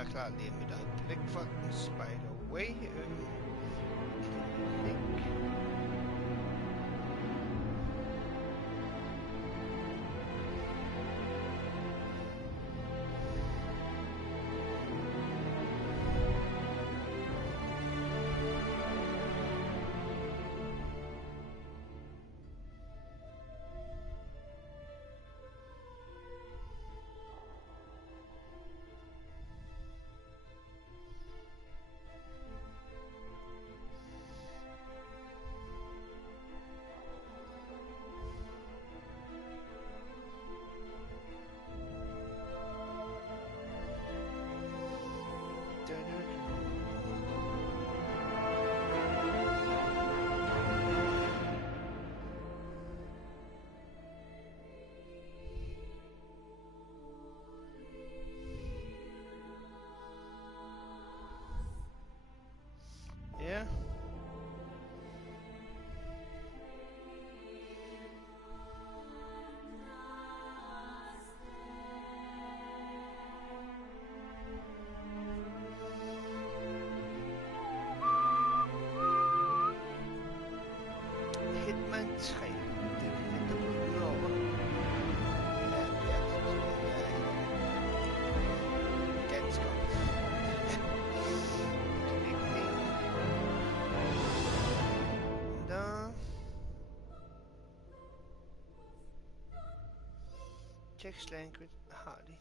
jeg klar lige med et øjeblik, folkens, by the way. Ja. Hitman 3. Det vi venter på udover. Ja, det er dansker. Text language har de.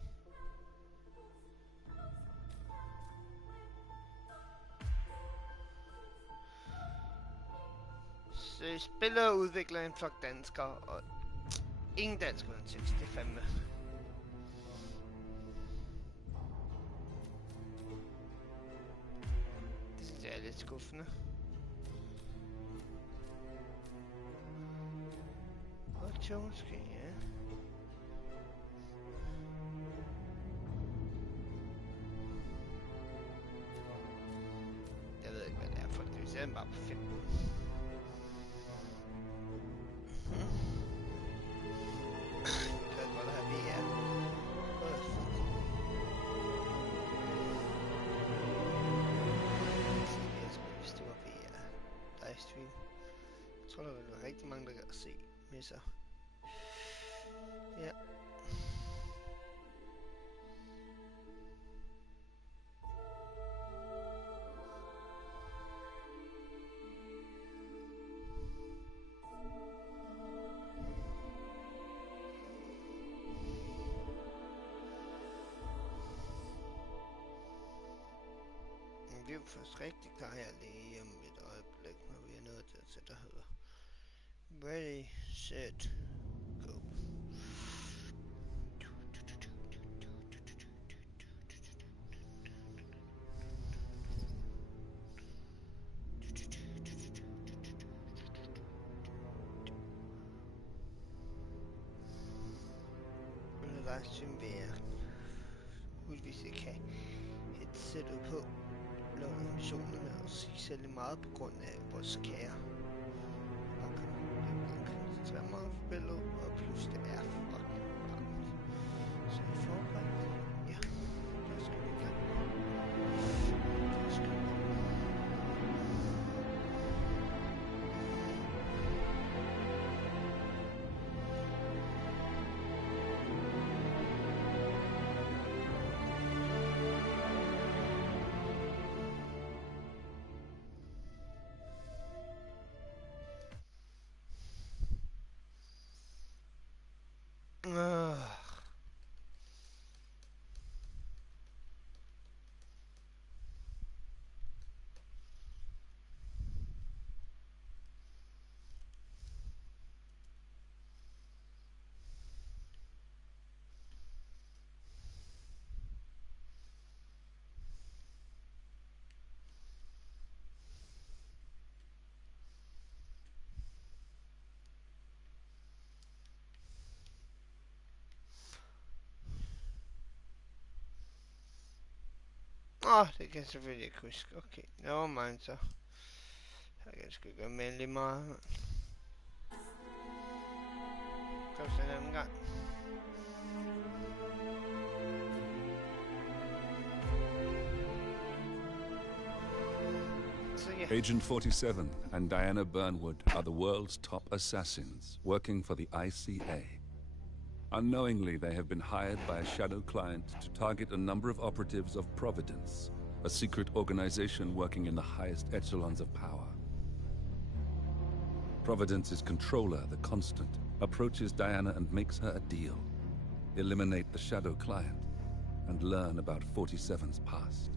Så spiller og udvikler en flok danskere, og ingen dansk uden tekst, det er fandme. Det synes jeg er lidt skuffende. Og måske, ja. Jeg ved ikke, hvad det er for det. Vi ser den bare på 5. Jeg kan godt have VR. Hvis det var VR livestream. Jeg tror, der vil være rigtig mange, der kan se med sig. Ja. Vi er først rigtig klar her lige om et øjeblik, når vi er nået til der hedder ready, set, go. Livestream være udvist ikke have headsetet på. Laver missionerne og sige særlig meget på grund af vores kære. Og kan koncentrere mig om billedet, og plus det er fucking varmt. Så i forberedt, ja, det skal vi gøre. Det skal vi gøre. Det kan jeg selvfølgelig ikke huske. Okay, never mind så. Jeg kan sgu gøre mandlig meget. Kom så en anden gang. Agent 47 and Diana Burnwood are the world's top assassins working for the ICA. Unknowingly, they have been hired by a shadow client to target a number of operatives of Providence, a secret organization working in the highest echelons of power. Providence's controller, the Constant, approaches Diana and makes her a deal. Eliminate the shadow client and learn about 47's past.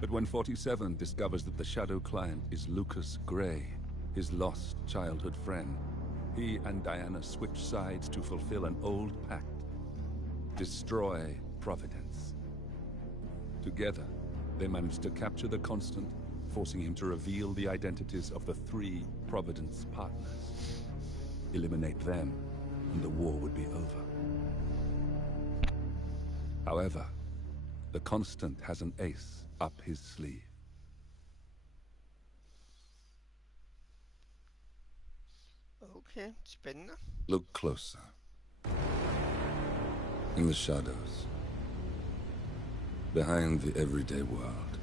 But when 47 discovers that the shadow client is Lucas Gray, his lost childhood friend, he and Diana switch sides to fulfill an old pact: destroy Providence. Together, they manage to capture the Constant, forcing him to reveal the identities of the 3 Providence partners. Eliminate them, and the war would be over. However, the Constant has an ace up his sleeve. Okay, spændende. Look closer. In the shadows. Behind the everyday world.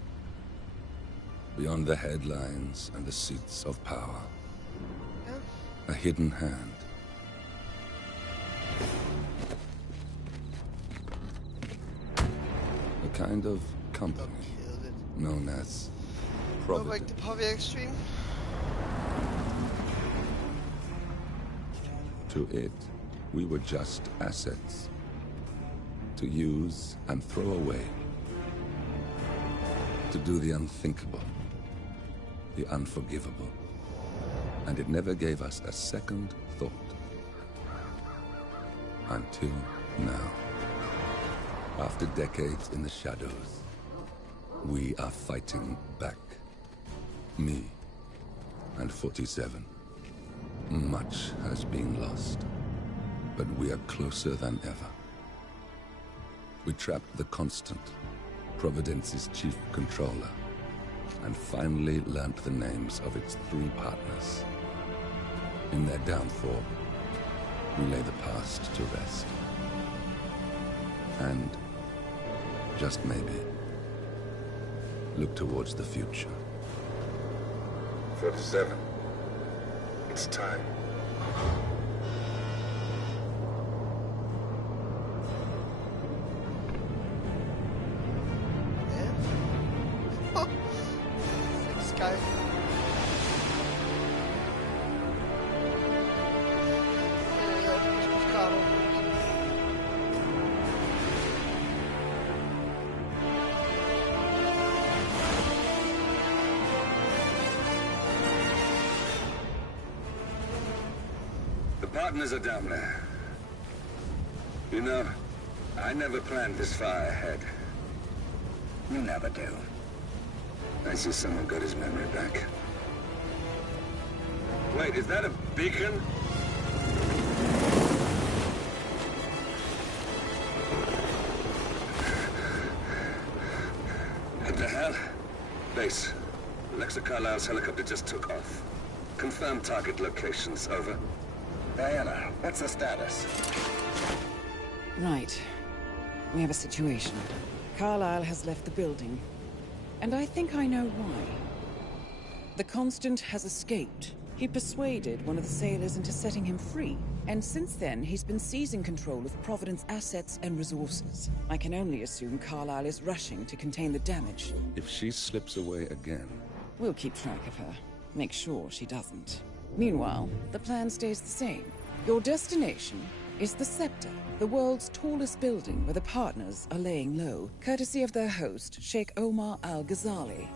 Beyond the headlines and the seats of power. Ja. A hidden hand. A kind of company known as Providence. Håber ikke, det påvirker stream. To it, we were just assets. To use and throw away. To do the unthinkable. The unforgivable. And it never gave us a second thought. Until now. After decades in the shadows, we are fighting back. Me and 47. Much has been lost, but we are closer than ever. We trapped the Constant, Providence's chief controller, and finally learnt the names of its 3 partners. In their downfall, we lay the past to rest. And, just maybe, look towards the future. 47. It's time. Ja. Sky. Partners are down there. You know, I never planned this far ahead. You never do. I see someone got his memory back. Wait, is that a beacon? What the hell? Base. Alexa Carlisle's helicopter just took off. Confirm target locations, over. Diana, what's the status? Right. We have a situation. Carlisle has left the building. And I think I know why. The Constant has escaped. He persuaded one of the sailors into setting him free. And since then, he's been seizing control of Providence assets and resources. I can only assume Carlisle is rushing to contain the damage. If she slips away again... We'll keep track of her. Make sure she doesn't. Meanwhile, the plan stays the same. Your destination is the Scepter, the world's tallest building where the partners are laying low, courtesy of their host, Sheikh Omar Al-Ghazali.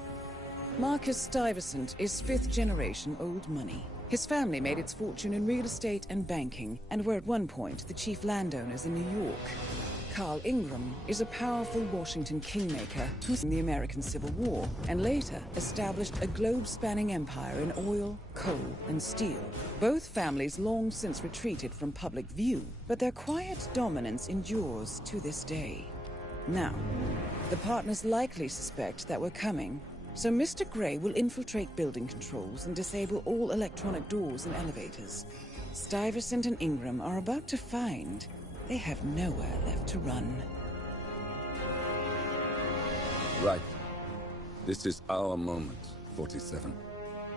Marcus Stuyvesant is 5th-generation old money. His family made its fortune in real estate and banking, and were at one point the chief landowners in New York. Carl Ingram is a powerful Washington kingmaker who in the American Civil War, and later established a globe-spanning empire in oil, coal, and steel. Both families long since retreated from public view, but their quiet dominance endures to this day. Now, the partners likely suspect that we're coming, so Mr. Gray will infiltrate building controls and disable all electronic doors and elevators. Stuyvesant and Ingram are about to find they have nowhere left to run. Right. This is our moment. 47.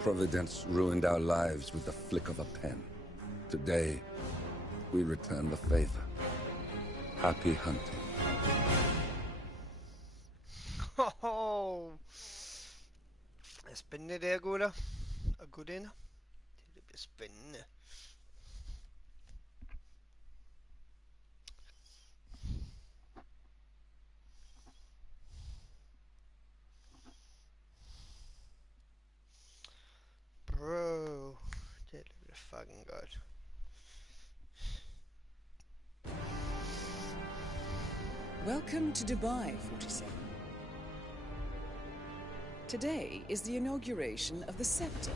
Providence ruined our lives with the flick of a pen. Today, we return the favor. Happy hunting. Oh. Det er spændende der, gutter og gutinder. Det bliver spændende. Bro, det bliver fucking godt. Welcome to Dubai, 47. Today is the inauguration of the scepter,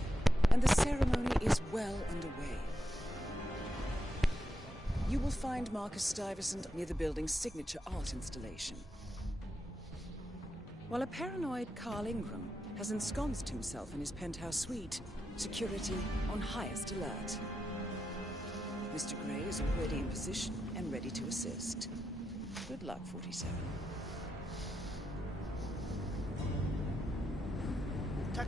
and the ceremony is well underway. You will find Marcus Stuyvesant near the building's signature art installation, while a paranoid Carl Ingram has ensconced himself in his penthouse suite, security on highest alert. Mr. Gray is already in position and ready to assist. Good luck, 47. Tak.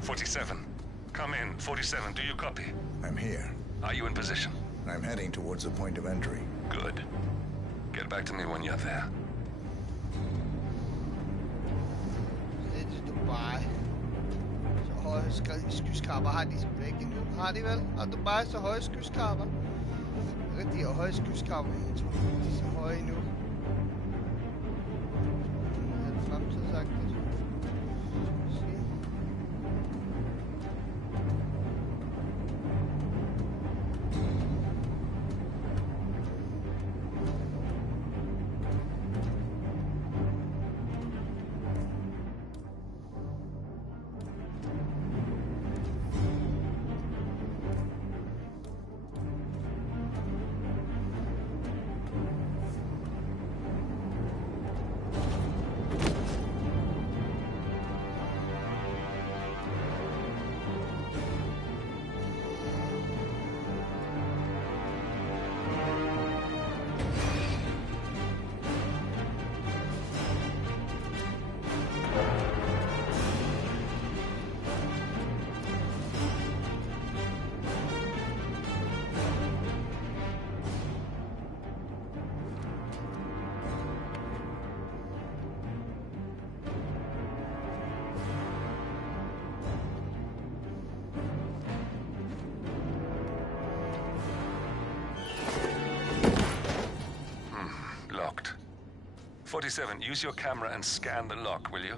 47. Come in. 47, do you copy? I'm here. Are you in position? I'm heading towards the point of entry. Good. Get back to me when you're there. Det er Dubai. Så høje skyskraber har de selvfølgelig ikke endnu. Har de vel? Har Dubai så høje skyskraber? De har høje skyskraber, men jeg tror ikke, de er så høje endnu. Det er fremtidsagtigt. Locked. 47, use your camera and scan the lock, will you?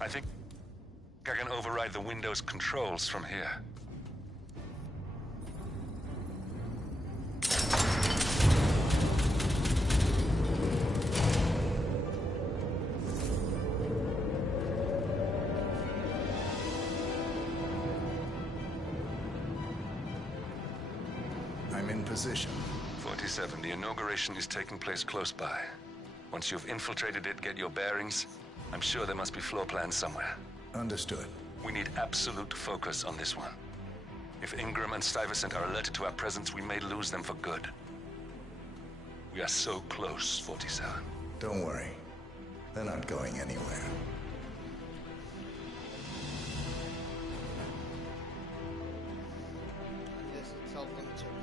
I think I can override the Windows controls from here. I'm in position. 47, the inauguration is taking place close by. Once you've infiltrated it, get your bearings. I'm sure there must be floor plans somewhere. Understood. We need absolute focus on this one. If Ingram and Stuyvesant are alerted to our presence, we may lose them for good. We are so close, 47. Don't worry. They're not going anywhere. Unless it's all them too.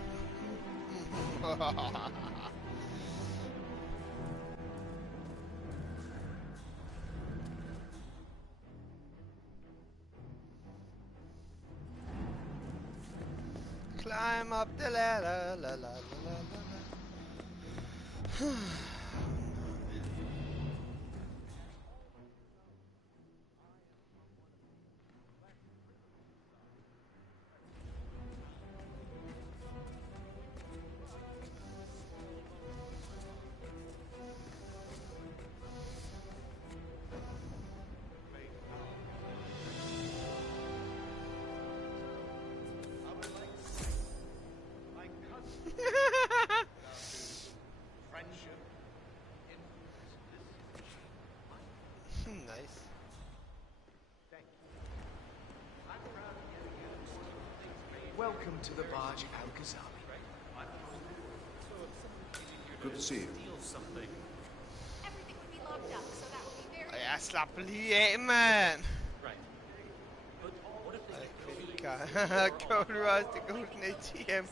Climb up the ladder, la la la la la. Nice. Welcome to the barge Al Ghazali. Good to see you. Everything would be locked up, so that would be very Ja, slap lige af, mand. Right. But what if they Credit card. Go to us to go to an ATM.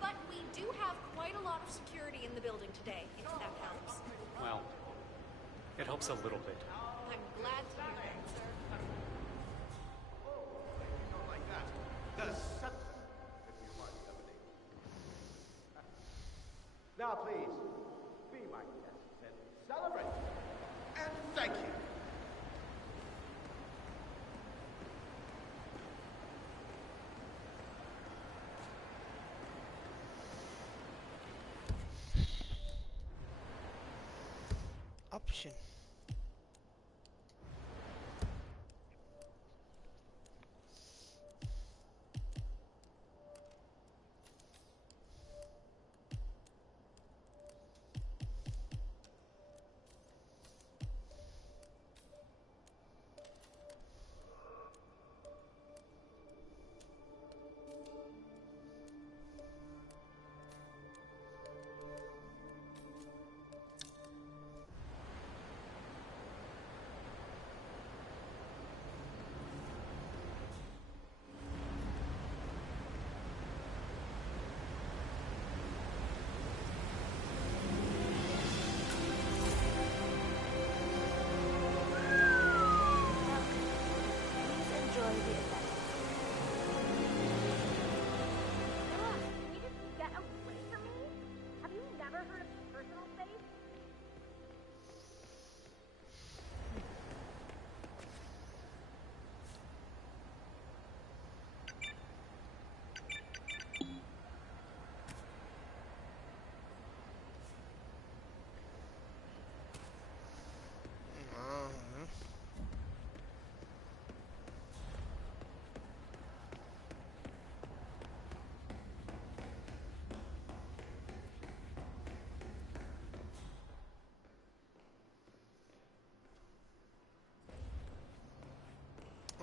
But we do have quite a lot of security in the building today, if that helps. Well, it helps a little bit. I'm glad to hear that, sir. Now, please, be my guests and celebrate. And thank you. Option.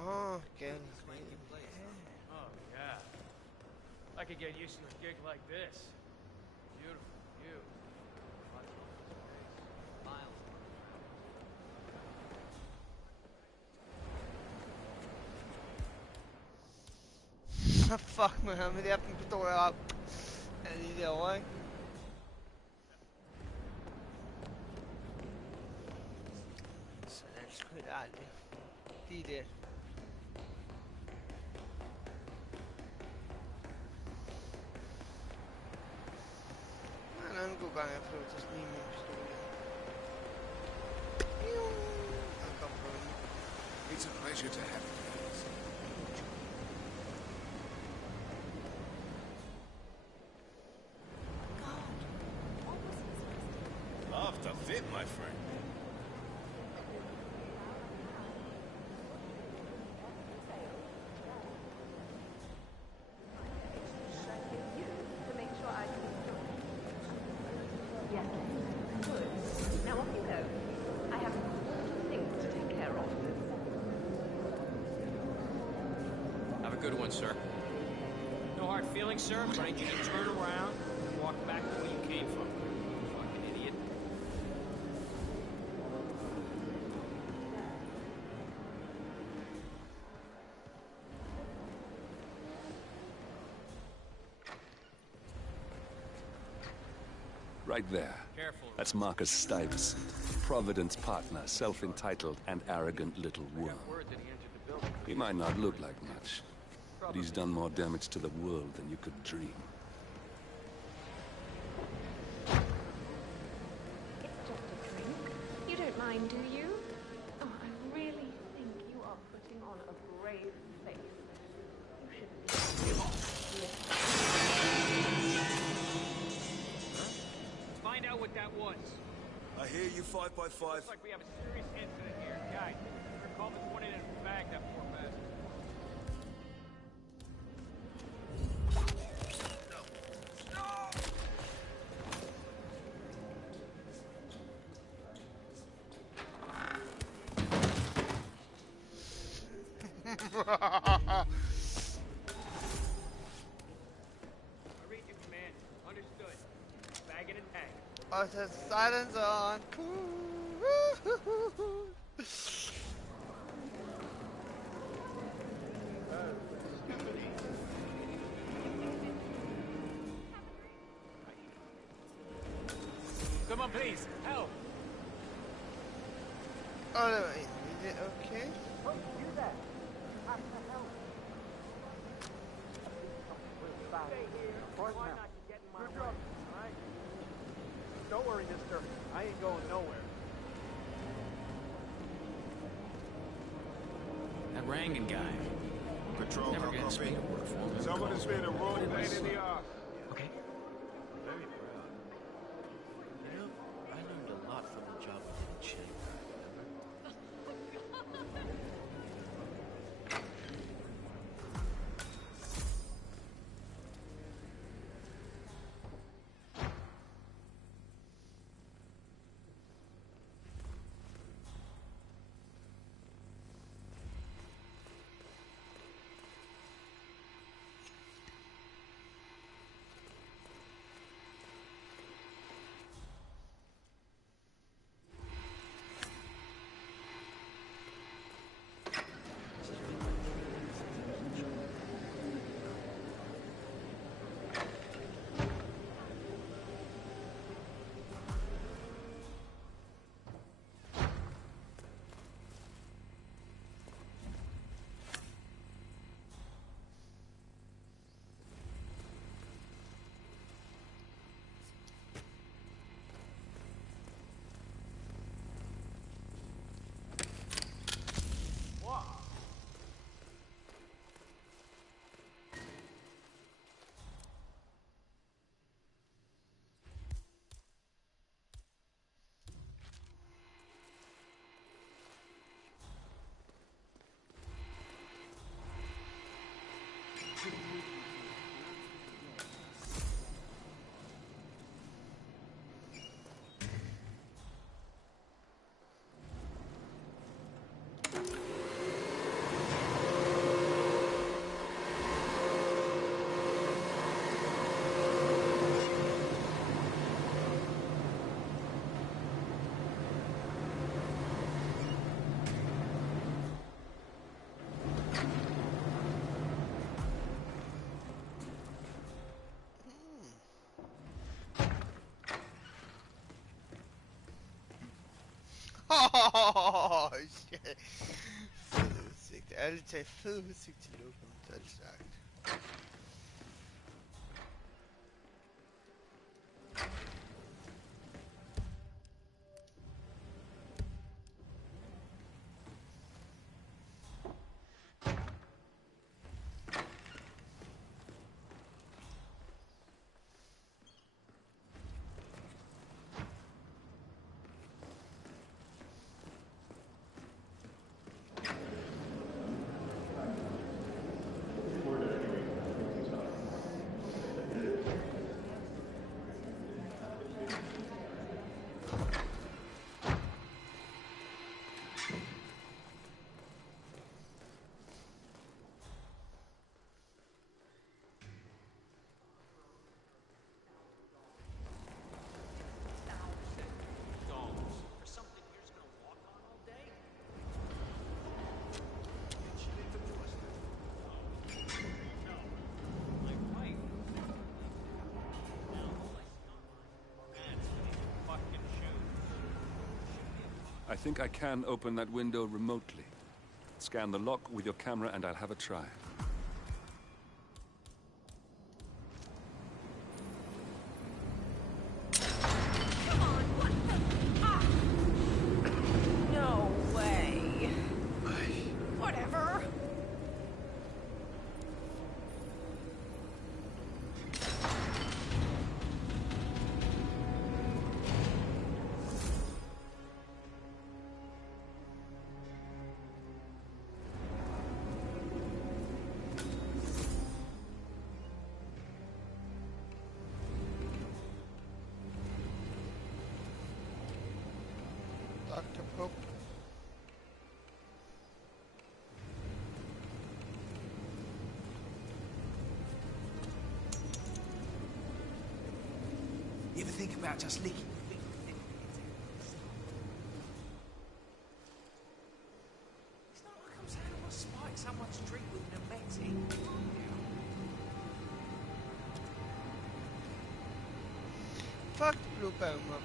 Oh, good. Oh, yeah. I could get used to a gig like this. Beautiful view. Lots of space. Miles. Fuck, man, med det her, den består jeg op. Er lige derovre, ikke? Sådan sgu det aldrig. Lige der. En anden god gang, jeg prøver til at snige min pistol her. Han kom på den. It's a pleasure to have you. After fit, my friend. Good one, sir. No hard feelings, sir, but I need you to turn around and walk back to where you came from. Fucking idiot. Right there. Careful. That's Marcus Stuyvesant, Providence partner, self-entitled and arrogant little worm. Word that he entered the building. He might not look like much, but he's done more damage to the world than you could dream. It's just a drink. You don't mind, do you? Oh, I really think you are putting on a brave face. You shouldn't be. Let's find out what that was. I hear you 5 by 5. Looks like we have a serious incident here. Guys, we're call this one in and bag that poor bastard. I read your command. Understood. Bag it and tag. Oh, it says silence on. Cool. Someone please, help! Oh, no, is it okay? Oh, you there? Have to help. Stay here. Try not to get in my way. All right? Don't worry, mister. I ain't going nowhere. That Rangan guy. Patrol, Never gets me to work for him. Someone has made a wrong pain in the arse. Okay. Very proud. You know, I learned a lot from the job we did in Shanghai, remember? Oh, shit. Fed udsigt. Ærligt talt, fed udsigt til lokum, selv sagt. I think I can open that window remotely. Scan the lock with your camera and I'll have a try. No way. Whatever. Dr. Pope. You ever think about just leaking? Fuck the blue bone up.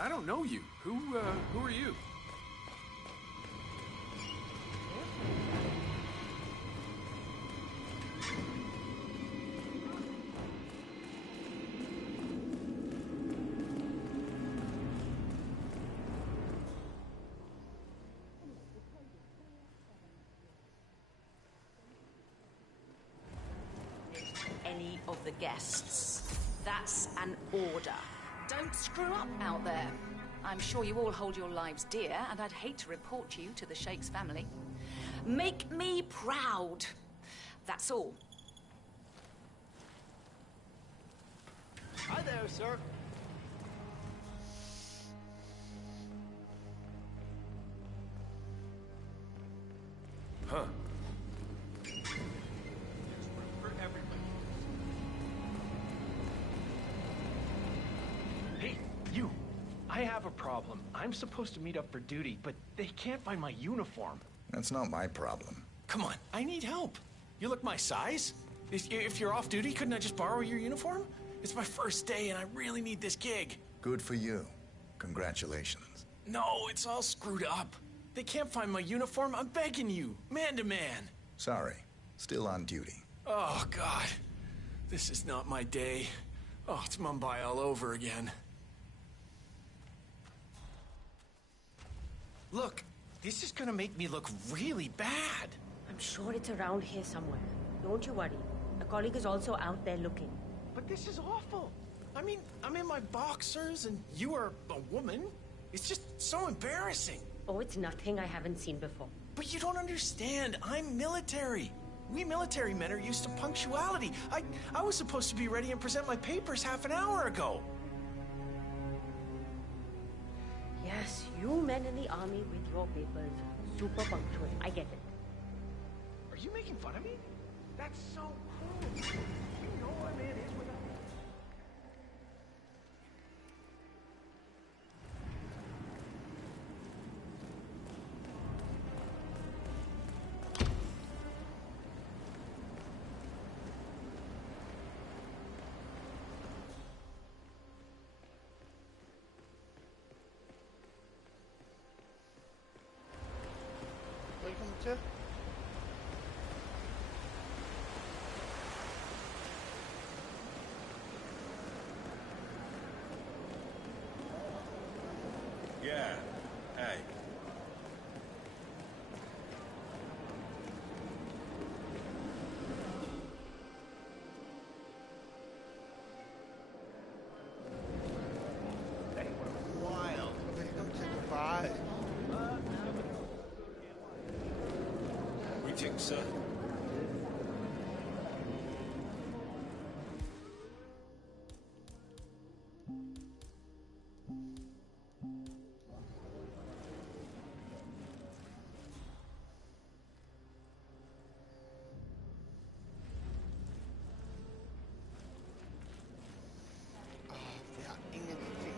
I don't know you. Who are you? Any of the guests. That's an order. Don't screw up out there. I'm sure you all hold your lives dear, and I'd hate to report you to the Sheikh's family. Make me proud. That's all. Hi there, sir. Huh. For everybody. Hey, you. I have a problem. I'm supposed to meet up for duty, but they can't find my uniform. That's not my problem. Come on, I need help. You look my size. If you're off duty, couldn't I just borrow your uniform? It's my first day and I really need this gig. Good for you. Congratulations. No, it's all screwed up. They can't find my uniform. I'm begging you, man to man. Sorry. Still on duty. Oh, God. This is not my day. Oh, it's Mumbai all over again. Look, this is gonna make me look really bad. I'm sure it's around here somewhere. Don't you worry. A colleague is also out there looking. But this is awful. I mean, I'm in my boxers and you are a woman. It's just so embarrassing. Oh, it's nothing I haven't seen before. But you don't understand. I'm military. We military men are used to punctuality. I was supposed to be ready and present my papers half an hour ago. Yes, you men in the army with your papers. Super punctual. I get it. Are you making fun of me? That's so cool. You know what a man is without... Welcome to Yeah. Hey. wild. Welcome to Dubai. Greetings, sir. Vi har ingenting.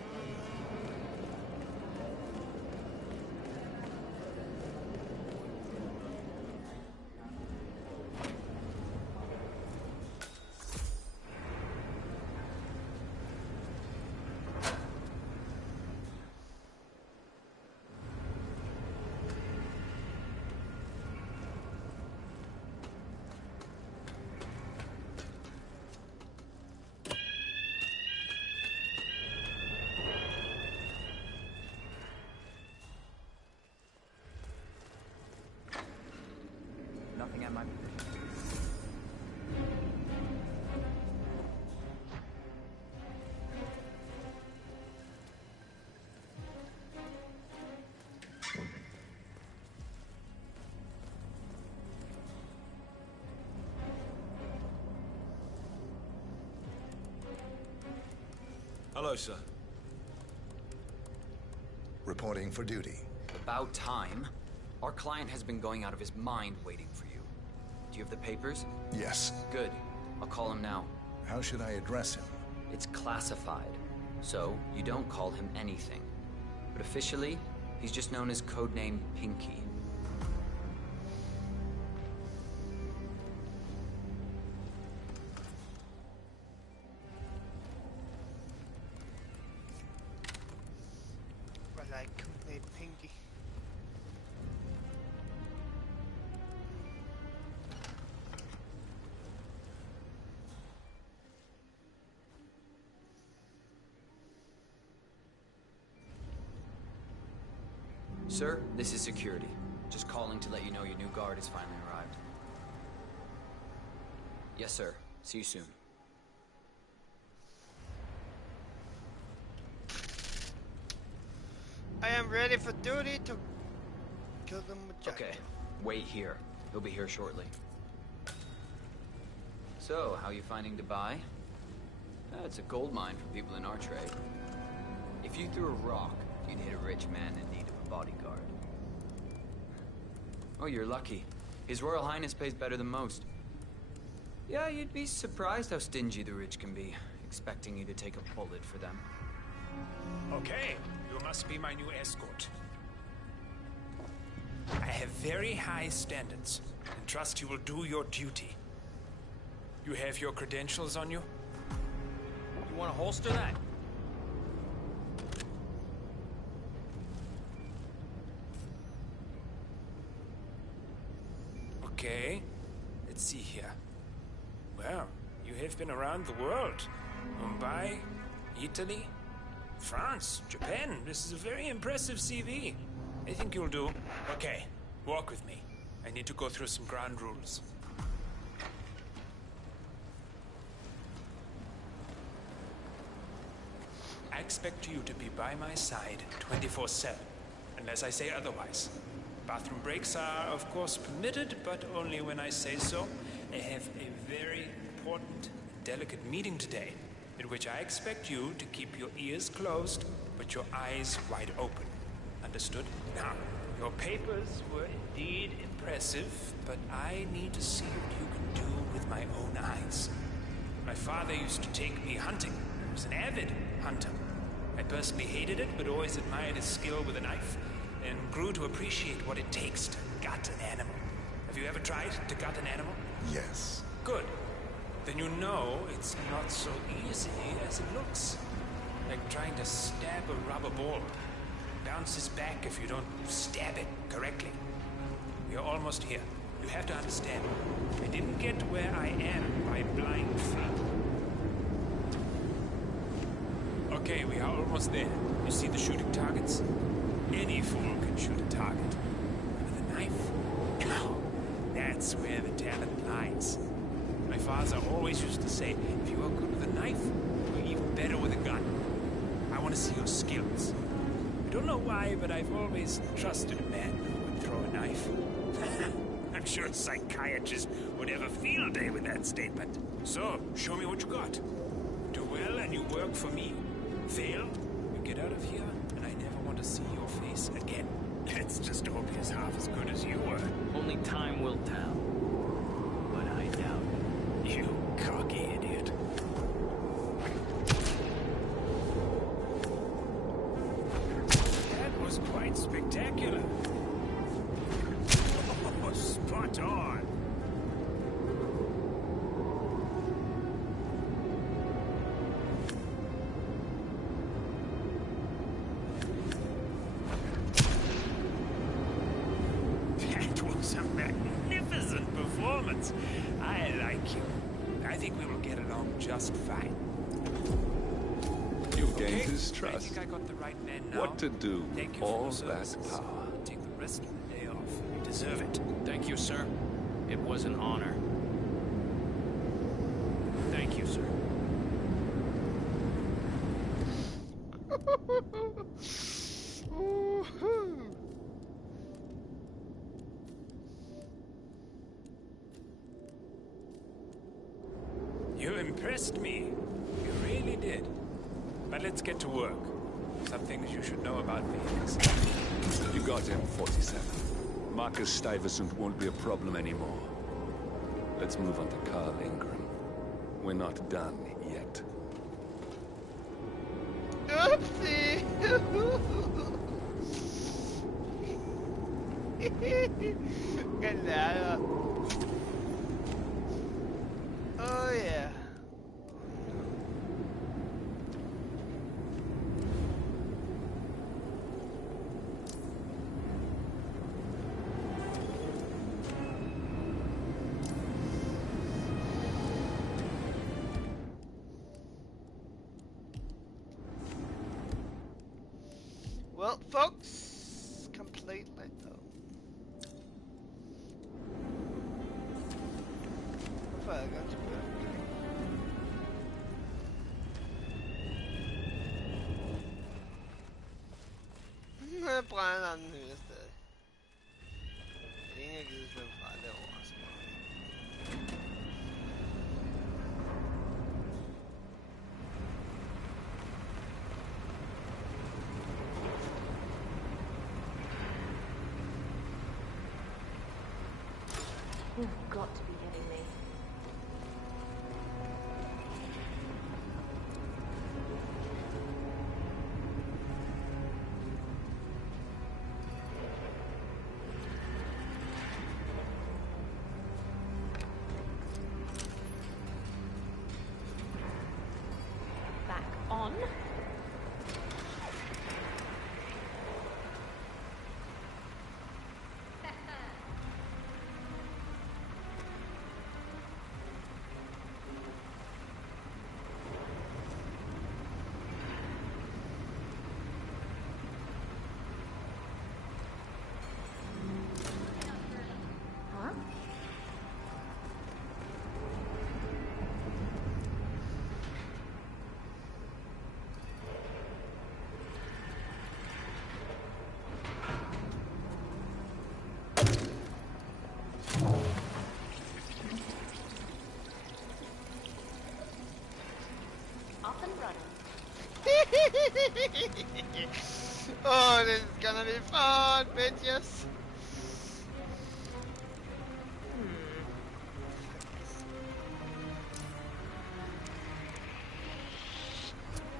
Hello, sir. Reporting for duty. About time. Our client has been going out of his mind waiting for you. Do you have the papers? Yes. Good. I'll call him now. How should I address him? It's classified, so you don't call him anything. But officially, he's just known as codename Pinky. I like codename Pinky. Sir, this is security. Just calling to let you know your new guard has finally arrived. Yes, sir. See you soon. I am ready for duty to kill them with Jack. Okay, wait here. He'll be here shortly. So, how you finding Dubai? It's a gold mine for people in our trade. If you threw a rock, you'd hit a rich man in need of a bodyguard. Oh, you're lucky. His Royal Highness pays better than most. Yeah, you'd be surprised how stingy the rich can be, expecting you to take a bullet for them. Okay, you must be my new escort. I have very high standards, and trust you will do your duty. You have your credentials on you? You want to holster that? Okay, let's see here. Well, you have been around the world. Mumbai, Italy, France, Japan. This is a very impressive CV. I think you'll do. Okay, walk with me. I need to go through some ground rules. I expect you to be by my side 24/7, unless I say otherwise. Bathroom breaks are, of course, permitted, but only when I say so. I have a very important and delicate meeting today, in which I expect you to keep your ears closed, but your eyes wide open. Understood? Now, your papers were indeed impressive, but I need to see what you can do with my own eyes. My father used to take me hunting. He was an avid hunter. I personally hated it, but always admired his skill with a knife, and grew to appreciate what it takes to gut an animal. Have you ever tried to gut an animal? Yes. Good. Then you know it's not so easy as it looks. Like trying to stab a rubber ball. It bounces back if you don't stab it correctly. We are almost here. You have to understand, I didn't get where I am by blind faith. Okay, we are almost there. You see the shooting targets? Any fool can shoot a target. With a knife? No. That's where the talent lies. My father always used to say, if you are good with a knife, you're even better with a gun. I want to see your skills. I don't know why, but I've always trusted a man who would throw a knife. I'm sure a psychiatrist would have a field day with that statement. So, show me what you got. Do well and you work for me. Fail, you get out of here, and I never want to see your face again. Let's just hope he's half as good as you were. Only time will tell. But I doubt it. You cocky idiot. That was quite spectacular. Oh, spot on. A magnificent performance. I like you. I think we will get along just fine. You've gained his trust. I think I got the right man now. What to do Thank with you all for that services. power? Take the rest of the day off. You deserve it. Thank you, sir. It was an honor. Thank you, sir. You impressed me. You really did. But let's get to work. Some things you should know about vehicles. You got him, 47. Marcus Stuyvesant won't be a problem anymore. Let's move on to Carl Ingram. We're not done yet. Oopsie! Canal. Oh yeah. Well, folks, complete though. Vad fan, jag kan inte börja. Bränner den nu istället. Det är ingen gud som fan, det overrasker mig. You've got to be kidding me. Back on. Up and running. Oh, this is gonna be fun, bitches.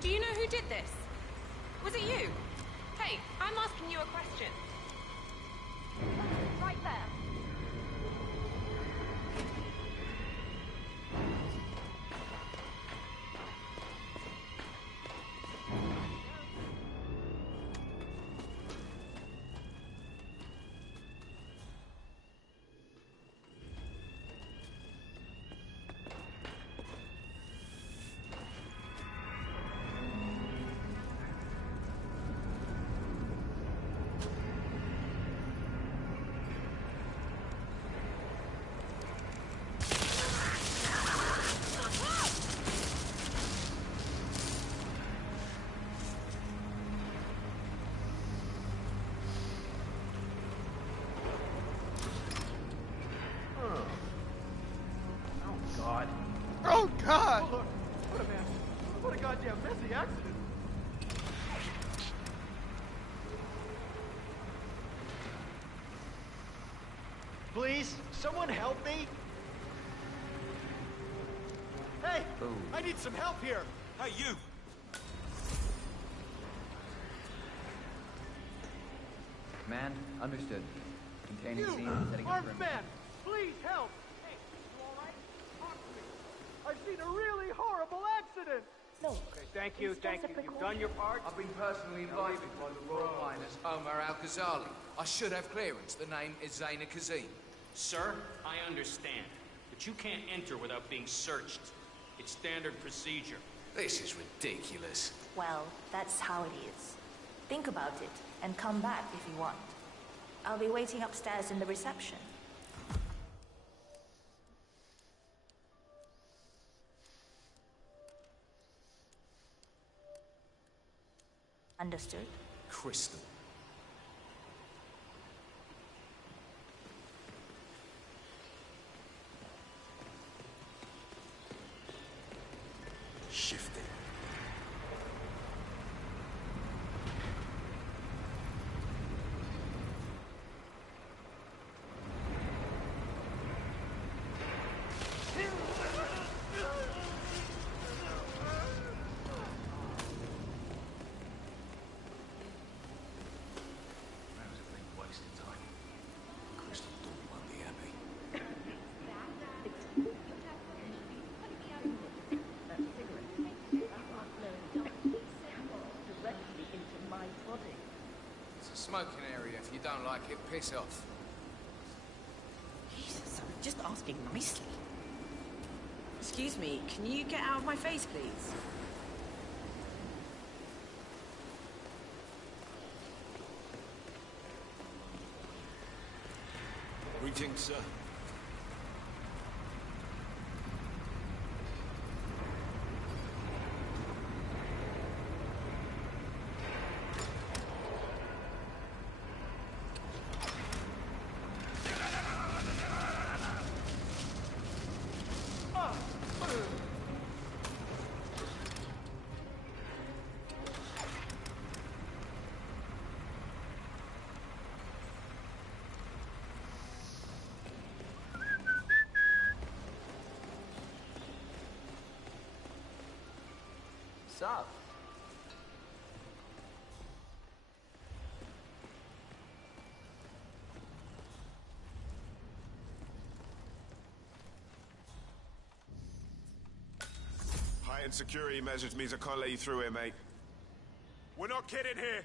Do you know who did this? Was it you? Hey, I'm asking you a question. Right there. Oh God! Lord, what a goddamn messy accident. Please, someone help me. Hey, I need some help here. Hey, you! Command, understood. Containing You, scene and setting up armed perimeter. man, please help. Hey, you all right? Talk to me. I've seen a really horrible accident. No. Okay, thank you. You've done your part. I've been personally invited by the Royal Highness Omar Al-Ghazali. I should have clearance. The name is Zaina Kazim. Sir, I understand, but you can't enter without being searched. It's standard procedure. This is ridiculous. Well, that's how it is. Think about it, and come back if you want. I'll be waiting upstairs in the reception. Understood? Crystal. Shifting. smoking area. If you don't like it, piss off. Jesus, I'm just asking nicely. Excuse me, can you get out of my face, please? Greetings, sir. Up. Heightened security measures means I can't let you through here, mate. We're not kidding here.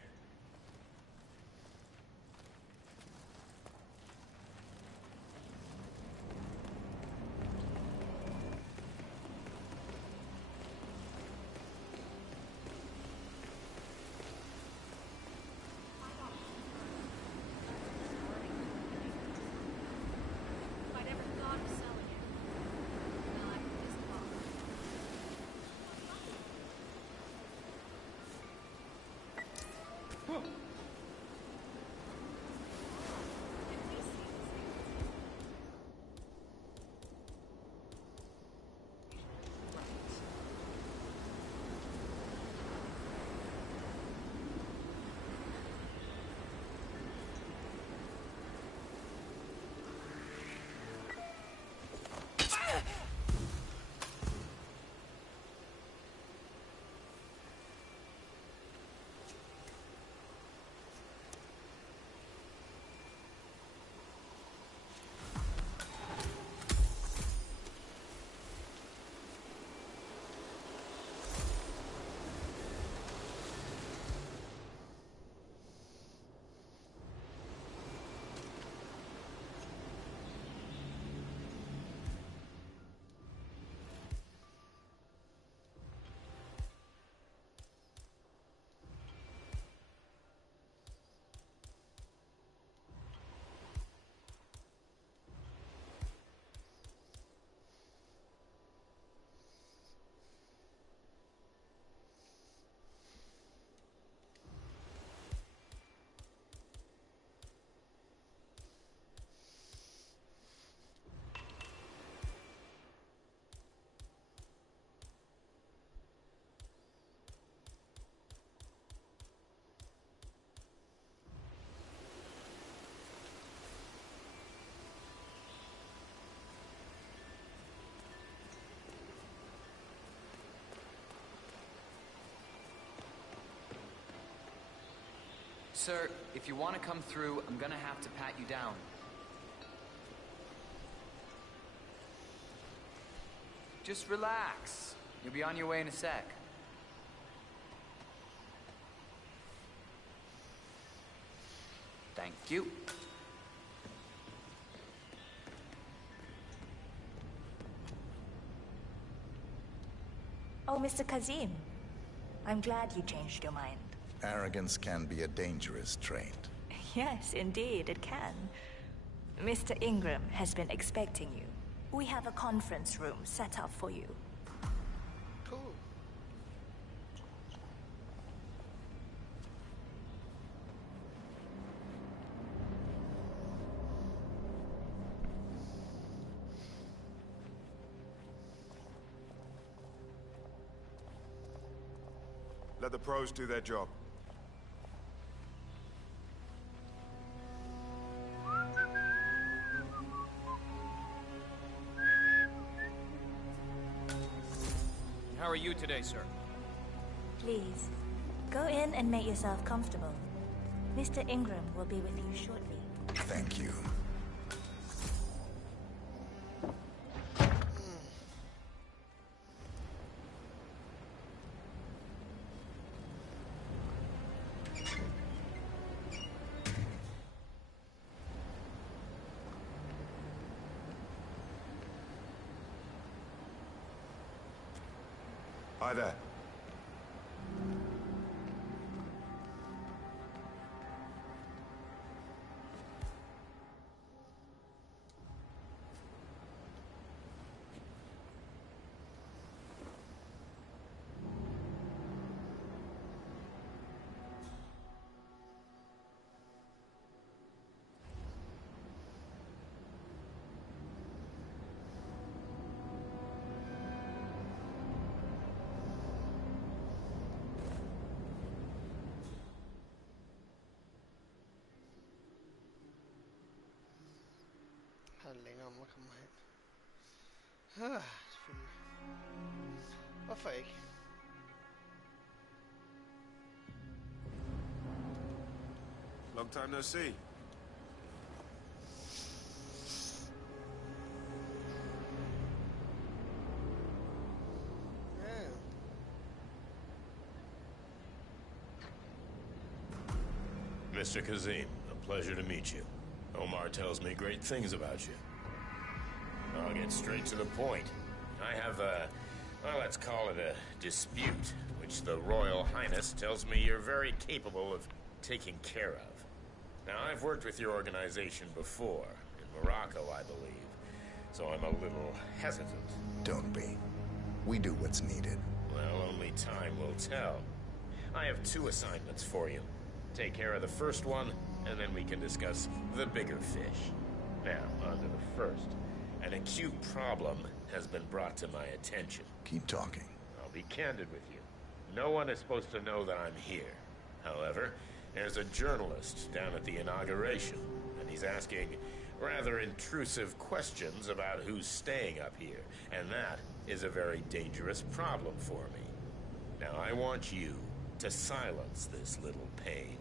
Sir, if you want to come through, I'm gonna have to pat you down. Just relax. You'll be on your way in a sec. Thank you. Oh, Mr. Kazim. I'm glad you changed your mind. Arrogance can be a dangerous trait. Yes, indeed, it can. Mr. Ingram has been expecting you. We have a conference room set up for you. Cool. Let the pros do their job. How are you today, sir? Please, go in and make yourself comfortable. Mr. Ingram will be with you shortly. Thank you. Hi there. Længere om at komme hen. Selvfølgelig. Hvorfor ikke? Long time no see. Mr. Kazim, a pleasure to meet you. Omar tells me great things about you. I'll get straight to the point. I have well, let's call it a dispute, which the Royal Highness tells me you're very capable of taking care of. Now, I've worked with your organization before, in Morocco, I believe, so I'm a little hesitant. Don't be. We do what's needed. Well, only time will tell. I have 2 assignments for you. Take care of the first one, and then we can discuss the bigger fish. Now, on to the first. An acute problem has been brought to my attention. Keep talking. I'll be candid with you. No one is supposed to know that I'm here. However, there's a journalist down at the inauguration, and he's asking rather intrusive questions about who's staying up here, and that is a very dangerous problem for me. Now, I want you to silence this little pain.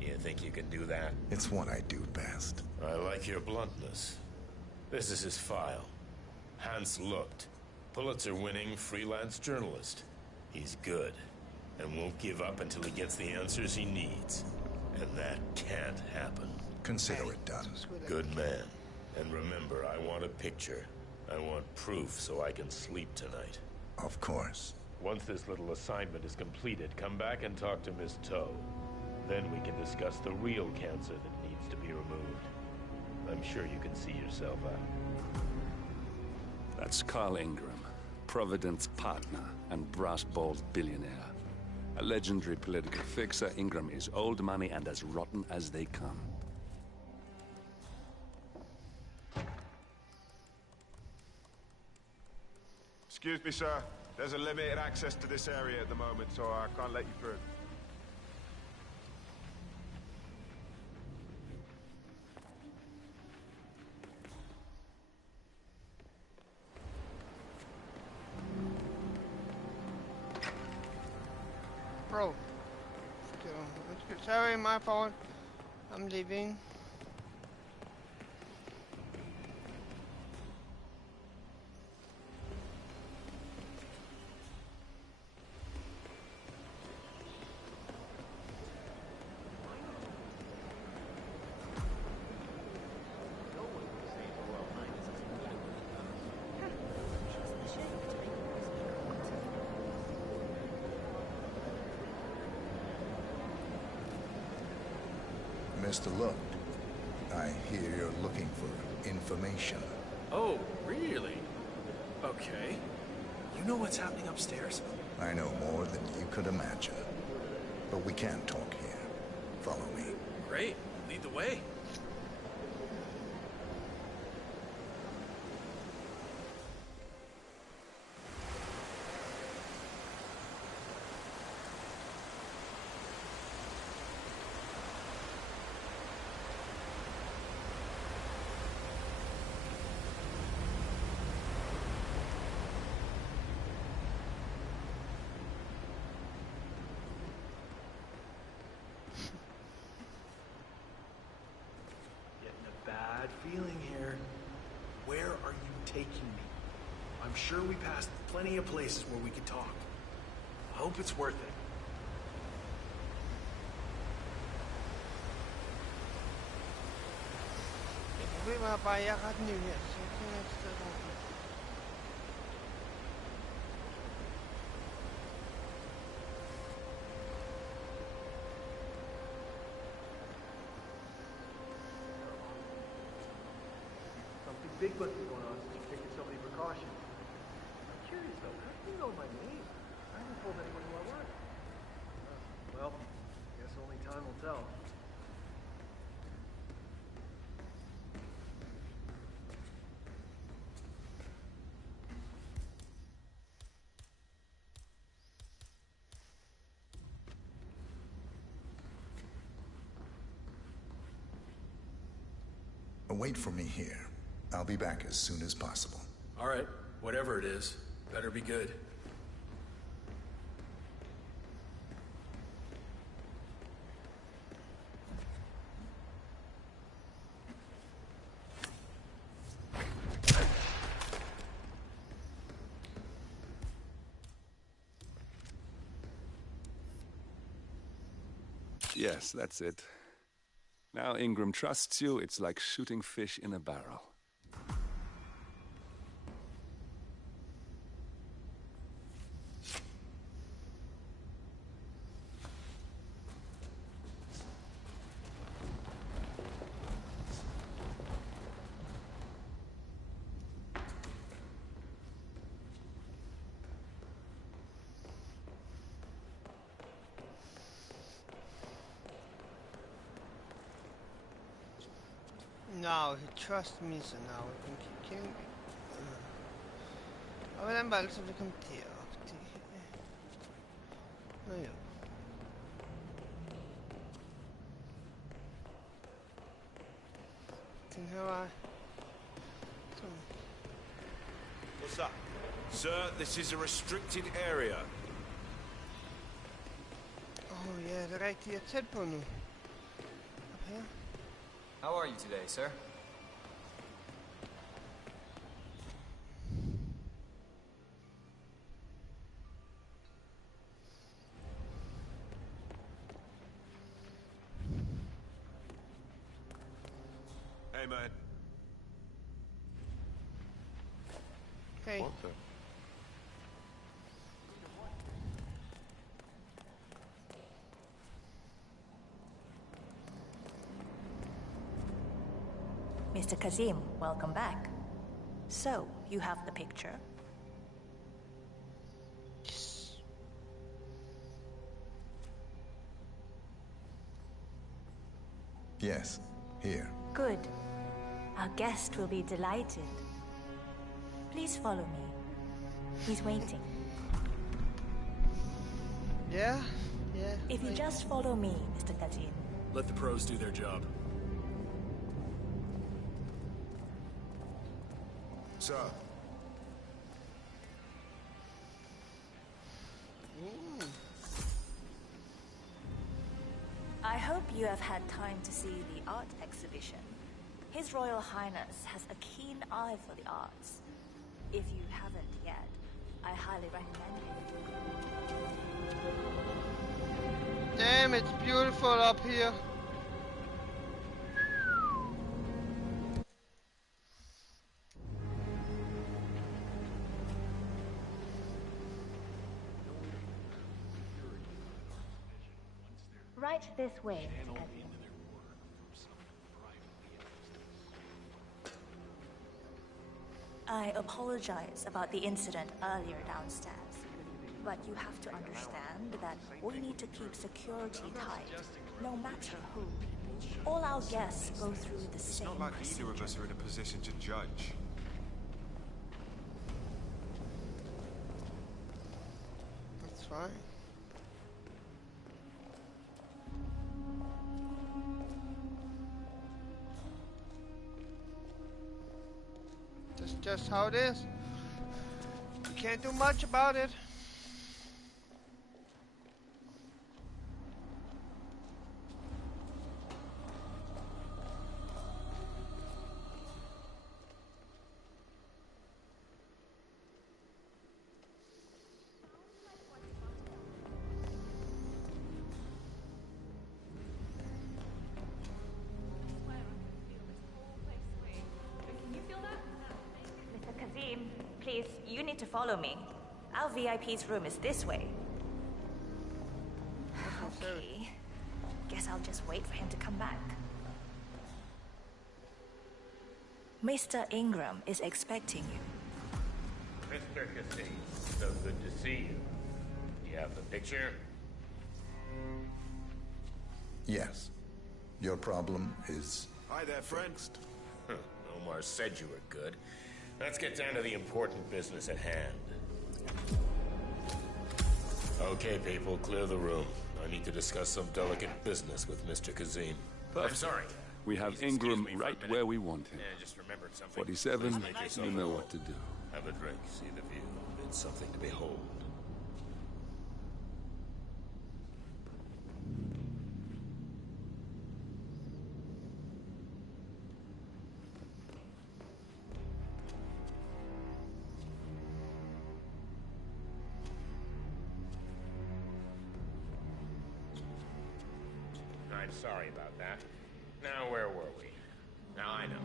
You think you can do that? It's what I do best. I like your bluntness. This is his file. Hans looked. Pulitzer-winning freelance journalist. He's good, and won't give up until he gets the answers he needs. And that can't happen. Consider it done. Good man. And remember, I want a picture. I want proof so I can sleep tonight. Of course. Once this little assignment is completed, come back and talk to Miss Toe. Then we can discuss the real cancer that needs to be removed. I'm sure you can see yourself out. That's Carl Ingram, Providence partner and brass-balled billionaire. A legendary political fixer, Ingram is old money and as rotten as they come. Excuse me, sir. There's a limited access to this area at the moment, so I can't let you through. Bro. Sorry, my fault. I'm leaving. Mr. Look, I hear you're looking for information. Oh, really? Okay. You know what's happening upstairs? I know more than you could imagine. But we can't talk here. Follow me. Great. Lead the way. Feeling here. Where are you taking me? I'm sure we passed plenty of places where we could talk. I hope it's worth it. must be going on since you're taking so many precautions. I'm curious though, how do you know my name? I haven't told anyone who I was. Well, guess only time will tell. Wait for me here. I'll be back as soon as possible. All right, whatever it is, better be good. Yes, that's it. Now Ingram trusts you, it's like shooting fish in a barrel. No, he trusts me, så now I can keep killing me. Og hvordan var det så, vi kom derop? Det her. Nå jo. Den her vej. Sådan. What's up? Sir, this is a restricted area. Ja, det er rigtigt. Jeg er tæt på nu. Op her. How are you today, sir? Hey, man. Hey. What the? Mr. Kazim, welcome back. So, you have the picture? Yes, here. Good. Our guest will be delighted. Please follow me. He's waiting. Yeah. If you just follow me, Mr. Kazim. Let the pros do their job. Sir. I hope you have had time to see the art exhibition. His Royal Highness has a keen eye for the arts. If you haven't yet, I highly recommend it. Damn, it's beautiful up here. Right this way. I apologize about the incident earlier downstairs, but you have to understand that we need to keep security tight, no matter who. All our guests go through the It's same not like procedure. either of us are in a position to judge. That's fine. That's just how it is. You can't do much about it. Mr. Kazim, please, you need to follow me. Our VIP's room is this way. Okay. Guess I'll just wait for him to come back. Mr. Ingram is expecting you. Mr. Cassie, so good to see you. Do you have the picture? Yes. Your problem is... Hi there, friend. Omar said you were good. Let's get down to the important business at hand. Okay, people, clear the room. I need to discuss some delicate business with Mr. Kazim. I'm sorry. We have Ingram right where we want him. Yeah, just remembered something. 47, you know what to do. Have a drink, see the view. It's something to behold. I'm sorry about that. Now, where were we? Now I know.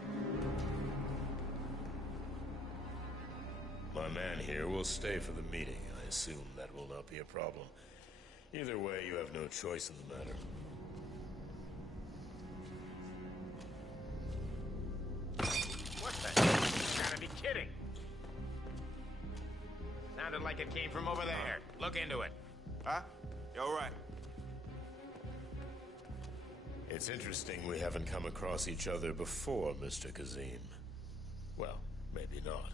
My man here will stay for the meeting. I assume that will not be a problem. Either way, you have no choice in the matter. What the? You gotta be kidding! Sounded like it came from over there. Look into it. Huh? You all right? It's interesting we haven't come across each other before, Mr. Kazim. Well, maybe not.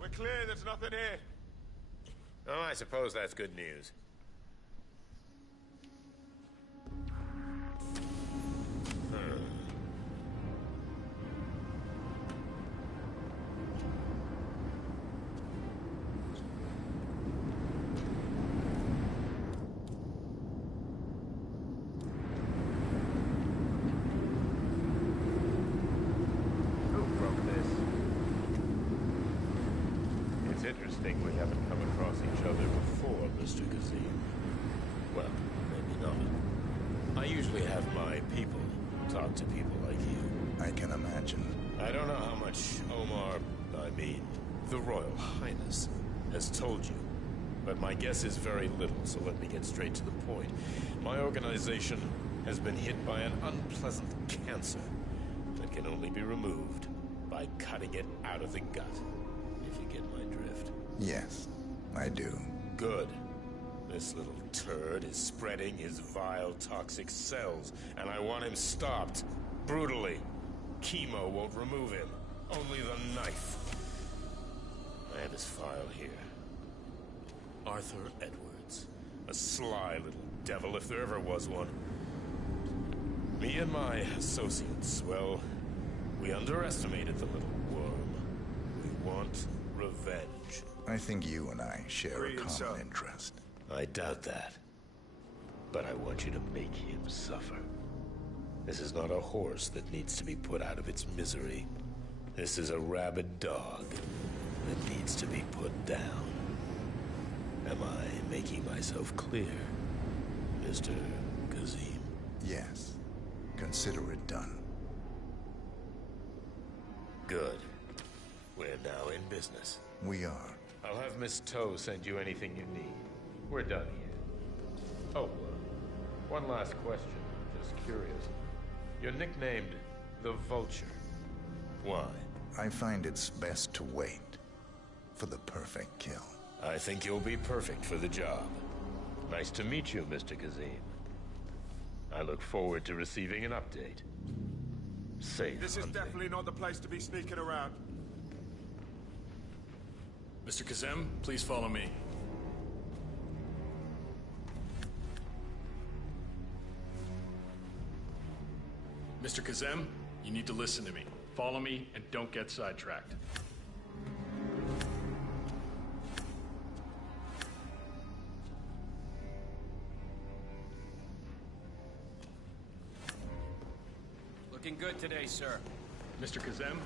We're clear, there's nothing here. Oh, I suppose that's good news. Interesting we haven't come across each other before, Mr. Kazim. Well, maybe not. I usually have my people talk to people like you. I can imagine. I don't know how much the Royal Highness, has told you. But my guess is very little, so let me get straight to the point. My organization has been hit by an unpleasant cancer that can only be removed by cutting it out of the gut. If you get my drift. Yes, I do. Good. This little turd is spreading his vile, toxic cells, and I want him stopped. Brutally. Chemo won't remove him. Only the knife. I have his file here. Arthur Edwards. A sly little devil, if there ever was one. Me and my associates, well, we underestimated the little worm. We want revenge. I think you and I share a common interest. I doubt that. But I want you to make him suffer. This is not a horse that needs to be put out of its misery. This is a rabid dog that needs to be put down. Am I making myself clear, Mr. Kazim? Yes. Consider it done. Good. We're now in business. We are. I'll have Miss Toe send you anything you need. We're done here. Oh, one last question. Just curious. You're nicknamed the Vulture. Why? I find it's best to wait for the perfect kill. I think you'll be perfect for the job. Nice to meet you, Mr. Kazim. I look forward to receiving an update. Safe This is definitely not the place to be sneaking around. Mr. Kazim, please follow me. Mr. Kazim, you need to listen to me. Follow me and don't get sidetracked. Looking good today, sir. Mr. Kazim?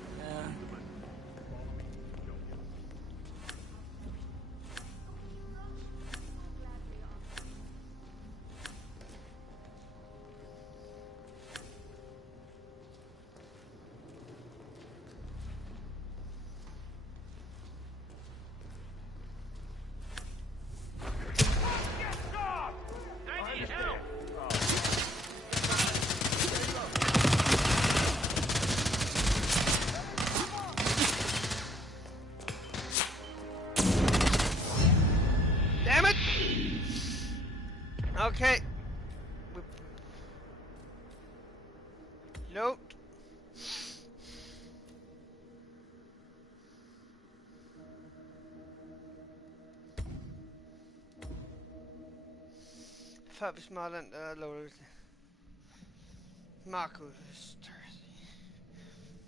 Okay. Nope. Før vi smarter den der lovelse. Markus.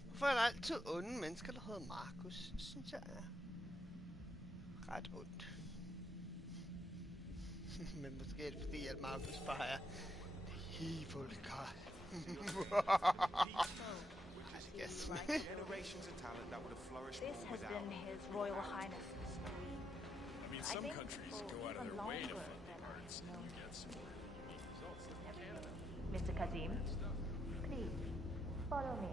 Hvorfor er der altid onde mennesker, der hedder Markus? Det synes jeg er ret ondt. Men måske er det fordi, at Markus bare er the evil god. This has been His Royal Highness's dream. I mean, some countries go out of their way to fund the arts and you get some more unique results like Canada. Mr. Kazim, please follow me.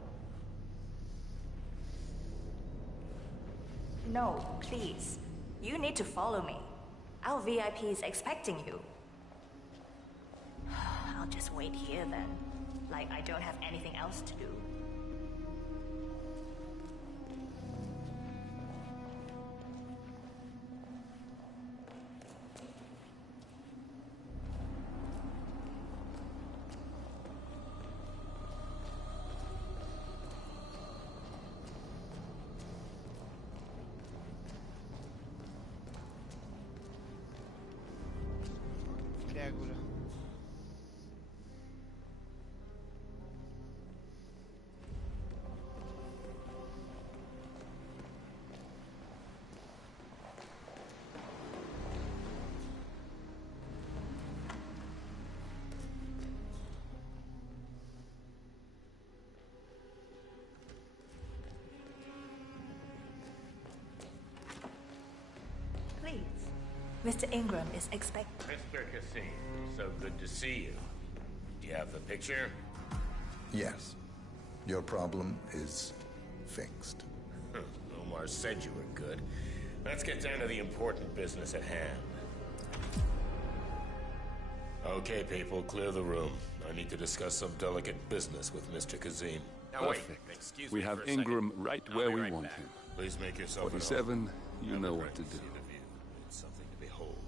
No, please. You need to follow me. Our VIP is expecting you. I'll just wait here then. Like I don't have anything else to do. Mr. Ingram is expecting. Mr. Kazim, so good to see you. Do you have the picture? Yes. Your problem is fixed. Omar said you were good. Let's get down to the important business at hand. Okay, people, clear the room. I need to discuss some delicate business with Mr. Kazim. Now, wait. Excuse me. We have Ingram right where we want him. Please make yourself 47, you know what to do. It's something to behold.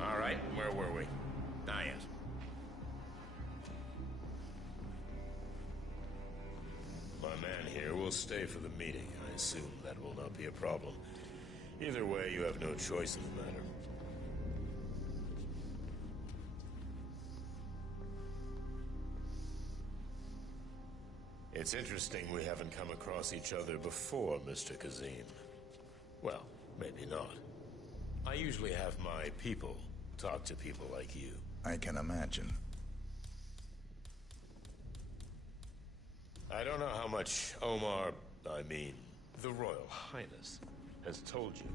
All right, where were we? Not yet. My man here will stay for the meeting. I assume that will not be a problem. Either way, you have no choice in the matter. It's interesting we haven't come across each other before, Mr. Kazim. Well, maybe not. I usually have my people talk to people like you. I can imagine. I don't know how much Omar, the Royal Highness, has told you,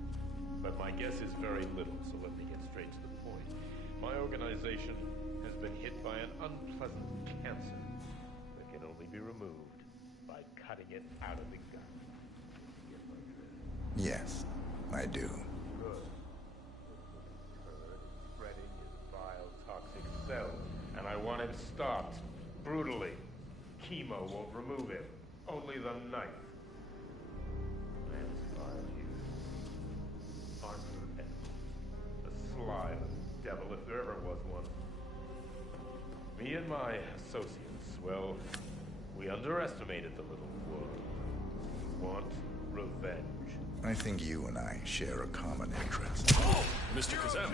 but my guess is very little, so let me get straight to the point. My organization has been hit by an unpleasant cancer that can only be removed by cutting it out of the gut. Yes, I do. Good. Spreading his vile, toxic cells, and I want him stopped, brutally. Chemo won't remove him. Only the knife. Man's vile here. Arthur F. A sly little devil, if there ever was one. Me and my associates, well, we underestimated the little world. We want revenge. I think you and I share a common interest. Oh! Mr. Kazem,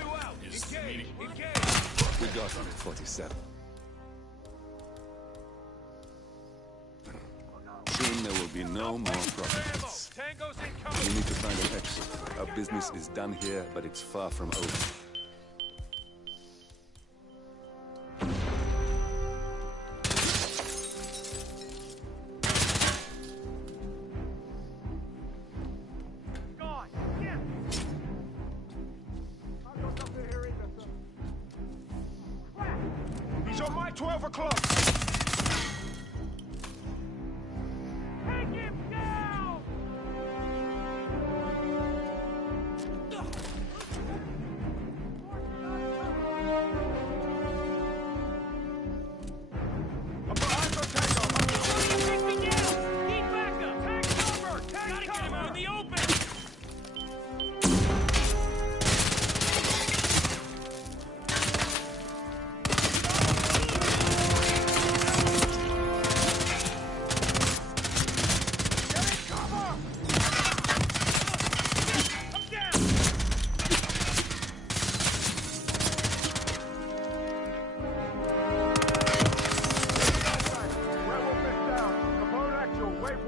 is the meeting... We got on at 47. Soon there will be no more problems. We need to find an exit. Our business is done here, but it's far from over. He's on my 12 o'clock! Take him down!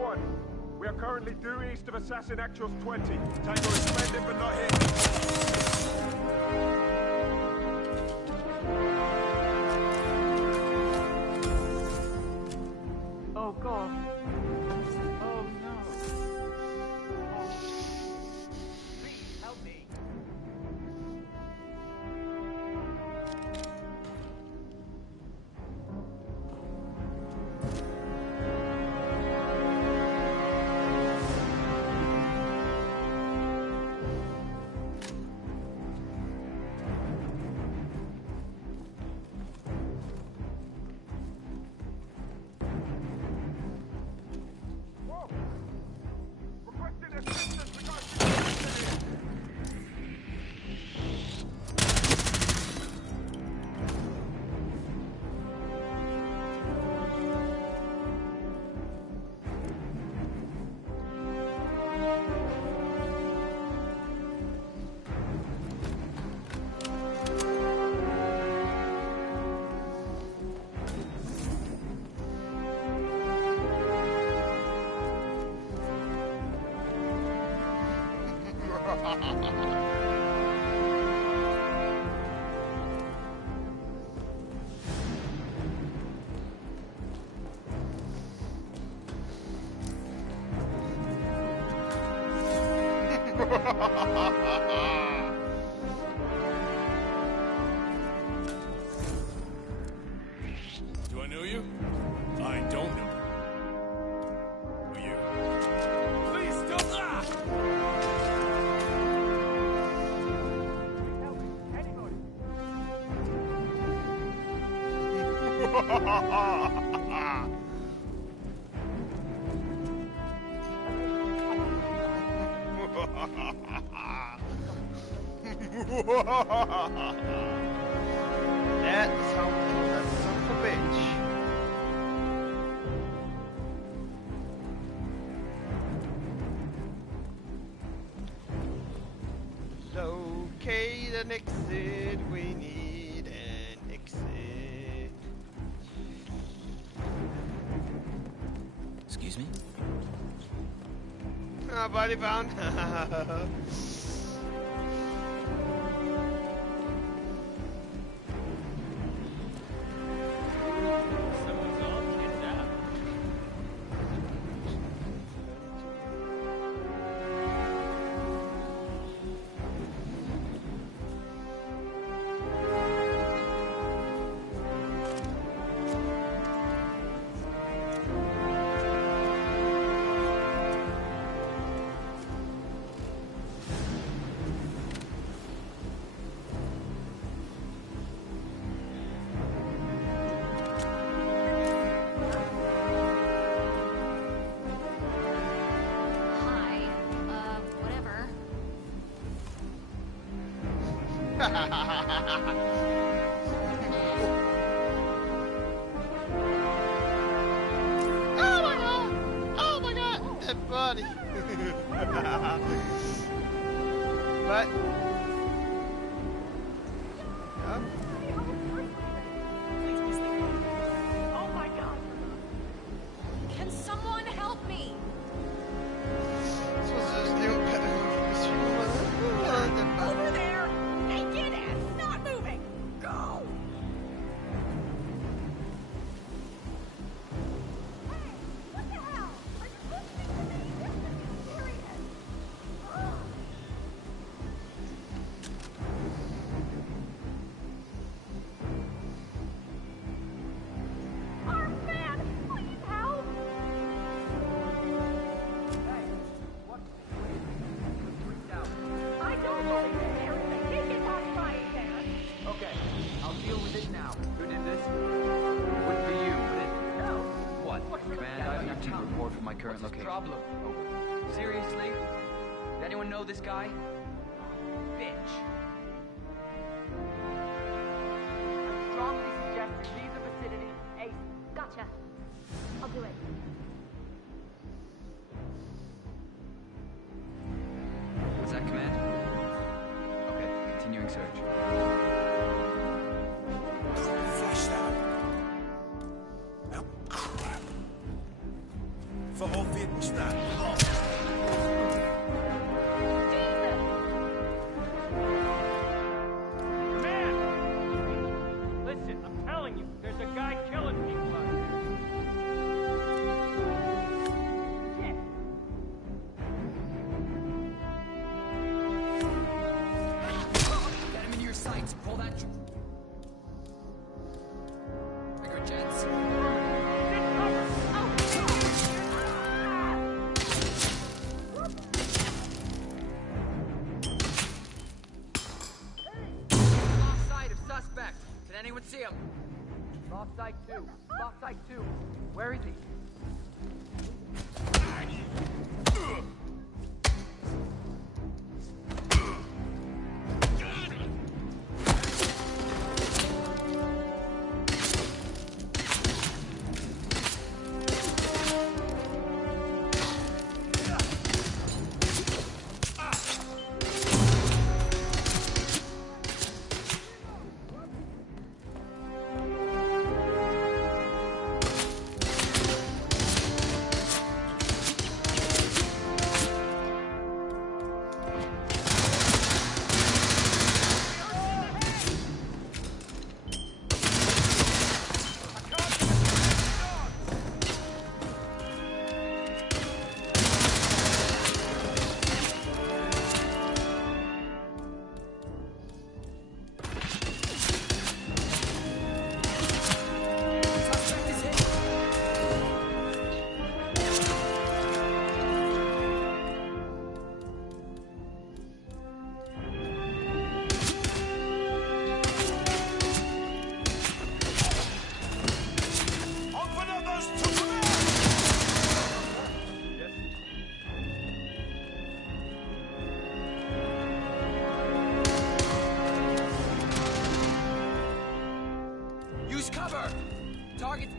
1. We are currently due east of Assassin Actuals 20. Tango is suspended but not hit. Oh, God. Oh, no. Oh. Please, help me. Do I know you? I don't know. Who are you? Please stop! Ah! That's how we kill that son of a bitch. Locate an exit, we need an exit. Excuse me? Ah, body bound. Oh my god! Dead body! What? Huh? Oh my god! Can someone help me? Over there! Naked and not moving! Go! Hey, what the hell? Are you listening to me? This is serious! Our man! Please help! I don't believe it, Mary. They did get off trying there. Okay, I'll deal with it now. Who did this? Wouldn't be you, would it? No. What? Command, I have to report from my current location. Problem. Over. Seriously? Does anyone know this guy? Bitch. I strongly suggest you leave the vicinity. Ace. Gotcha. I'll do it. What's that, Command? Okay, continuing search. Flash that. Oh, crap. for at finde snart. Listen, I'm telling you, there's a guy killing people out here. Shit. Get him into your sights. Pull that. Bigger jets. Lost sight of suspect. Can anyone see him? Lost sight 2. Lost sight 2. Where is he? Cover! Target...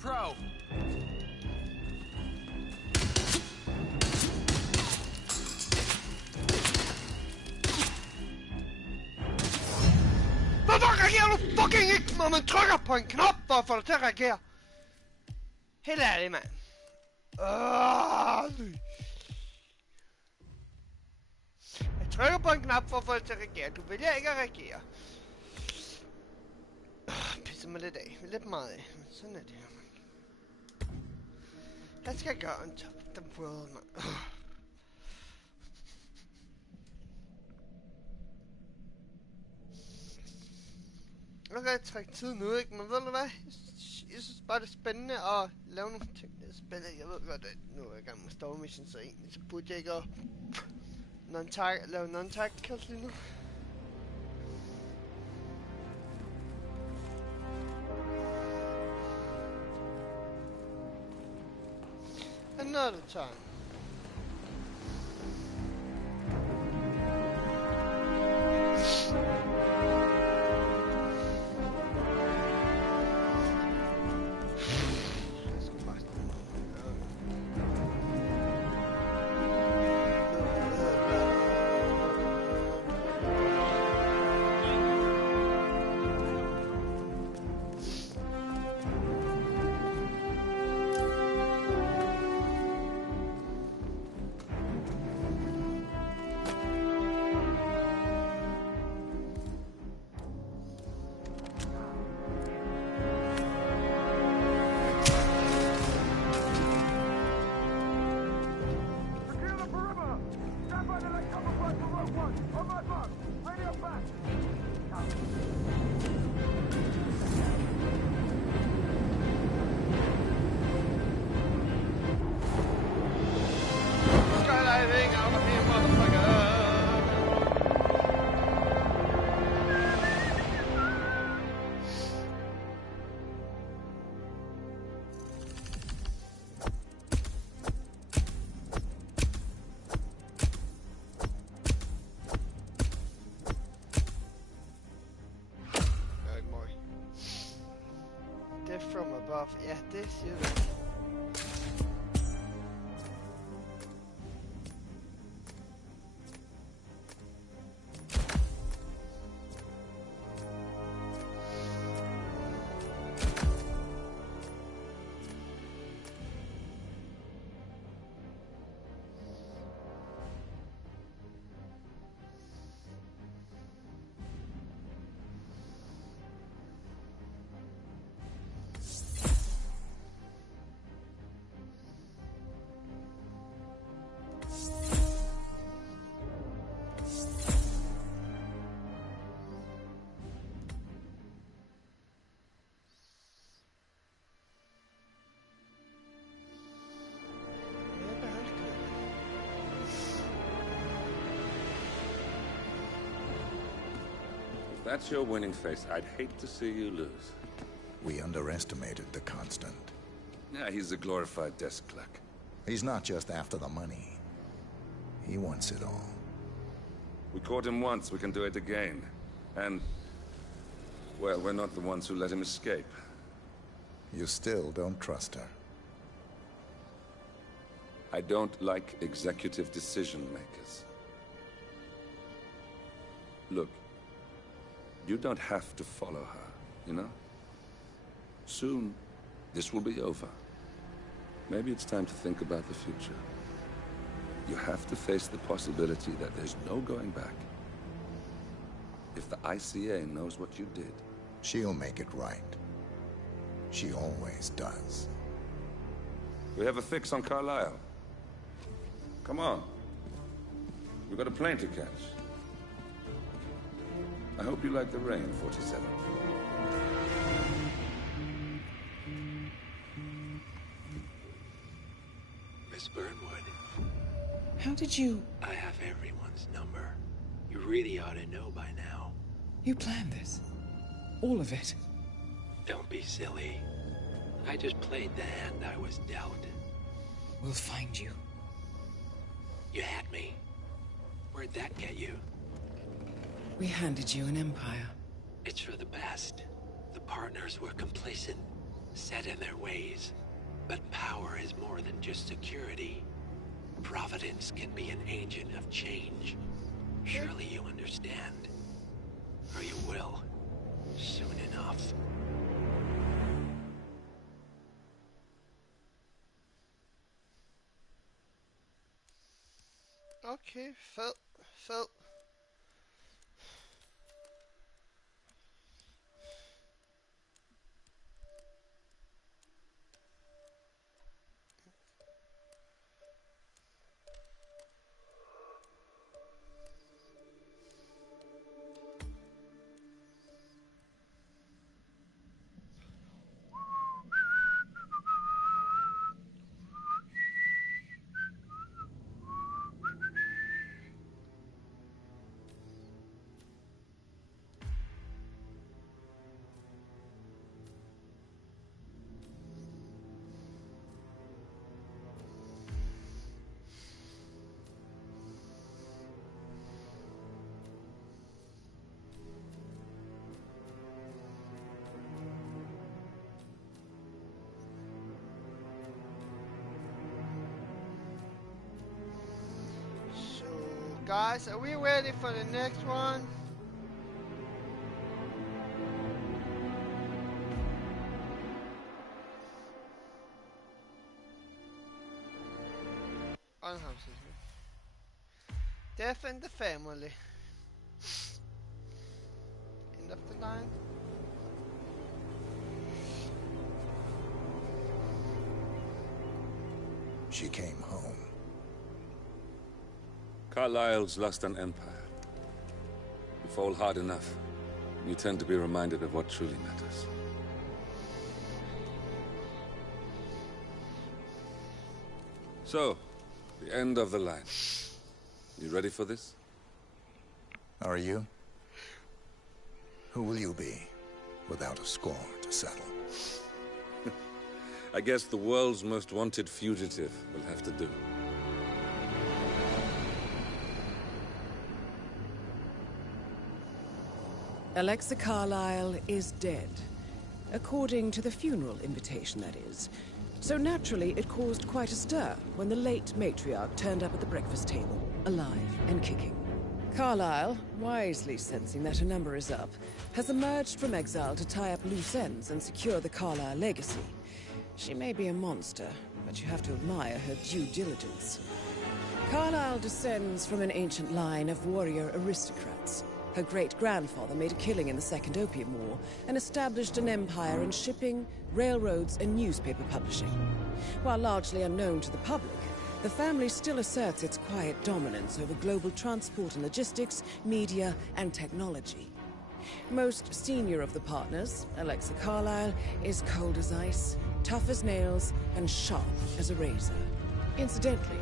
Pro. Hvorfor reagerer du fucking ikke, når man trykker på en knap for at få dig til at reagere? Helt ærligt, mand. Jeg trykker på en knap for at få dig til at reagere. Du vælger ikke at reagere. Pisser mig lidt af. Lidt meget af. Men sådan er det her, mand. Hvad skal jeg gøre on top of the world, mand? Okay, træk tiden ud, ikke? Men ved du hvad? Jeg synes bare, det er spændende at lave nogle ting, der er spændende. Jeg ved godt, at nu er jeg i gang med story mission, så egentlig så burde jeg ikke at lave non-tag kills lige nu. Another time. If that's your winning face, I'd hate to see you lose. We underestimated the Constant. Yeah, he's a glorified desk clerk. He's not just after the money. He wants it all. We caught him once, we can do it again. And, well, we're not the ones who let him escape. You still don't trust her? I don't like executive decision makers. Look, you don't have to follow her, you know? Soon, this will be over. Maybe it's time to think about the future. You have to face the possibility that there's no going back. If the ICA knows what you did... She'll make it right. She always does. We have a fix on Carlisle. Come on. We've got a plane to catch. I hope you like the rain, 47. Miss Burnwood. How did you... I have everyone's number. You really ought to know by now. You planned this? All of it? Don't be silly. I just played the hand I was dealt. We'll find you. You had me. Where'd that get you? We handed you an empire. It's for the best. The partners were complacent, set in their ways. But power is more than just security. Providence can be an agent of change. Surely you understand. Or you will. Soon enough. Okay, so guys, are we ready for the next one? Death in the family. End of the line. She came home. Carlisle's lost an empire. You fall hard enough, you tend to be reminded of what truly matters. So, the end of the line. You ready for this? Are you? Who will you be, without a score to settle? I guess the world's most wanted fugitive will have to do. Alexa Carlisle is dead. According to the funeral invitation, that is. So naturally, it caused quite a stir when the late matriarch turned up at the breakfast table, alive and kicking. Carlisle, wisely sensing that her number is up, has emerged from exile to tie up loose ends and secure the Carlisle legacy. She may be a monster, but you have to admire her due diligence. Carlisle descends from an ancient line of warrior aristocrats. Her great-grandfather made a killing in the Second Opium War and established an empire in shipping, railroads, and newspaper publishing. While largely unknown to the public, the family still asserts its quiet dominance over global transport and logistics, media, and technology. Most senior of the partners, Alexa Carlisle, is cold as ice, tough as nails, and sharp as a razor. Incidentally,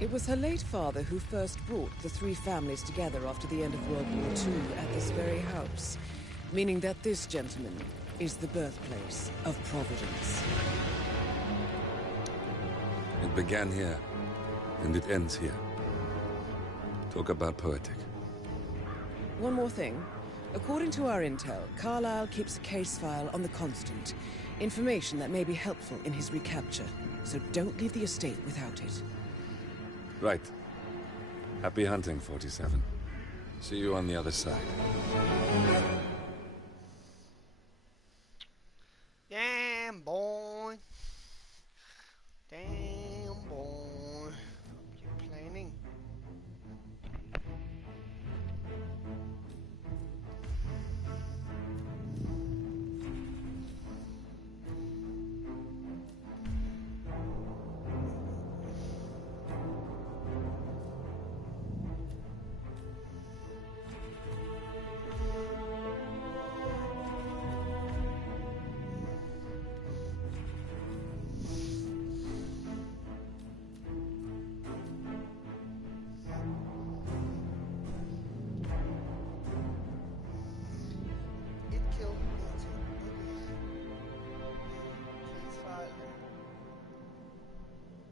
It was her late father who first brought the three families together after the end of World War II at this very house, meaning that this gentleman is the birthplace of Providence. It began here, and it ends here. Talk about poetic. One more thing. According to our intel, Carlyle keeps a case file on the Constant. Information that may be helpful in his recapture. So don't leave the estate without it. Right. Happy hunting, 47. See you on the other side. Damn, boy. Damn, boy. You're planning.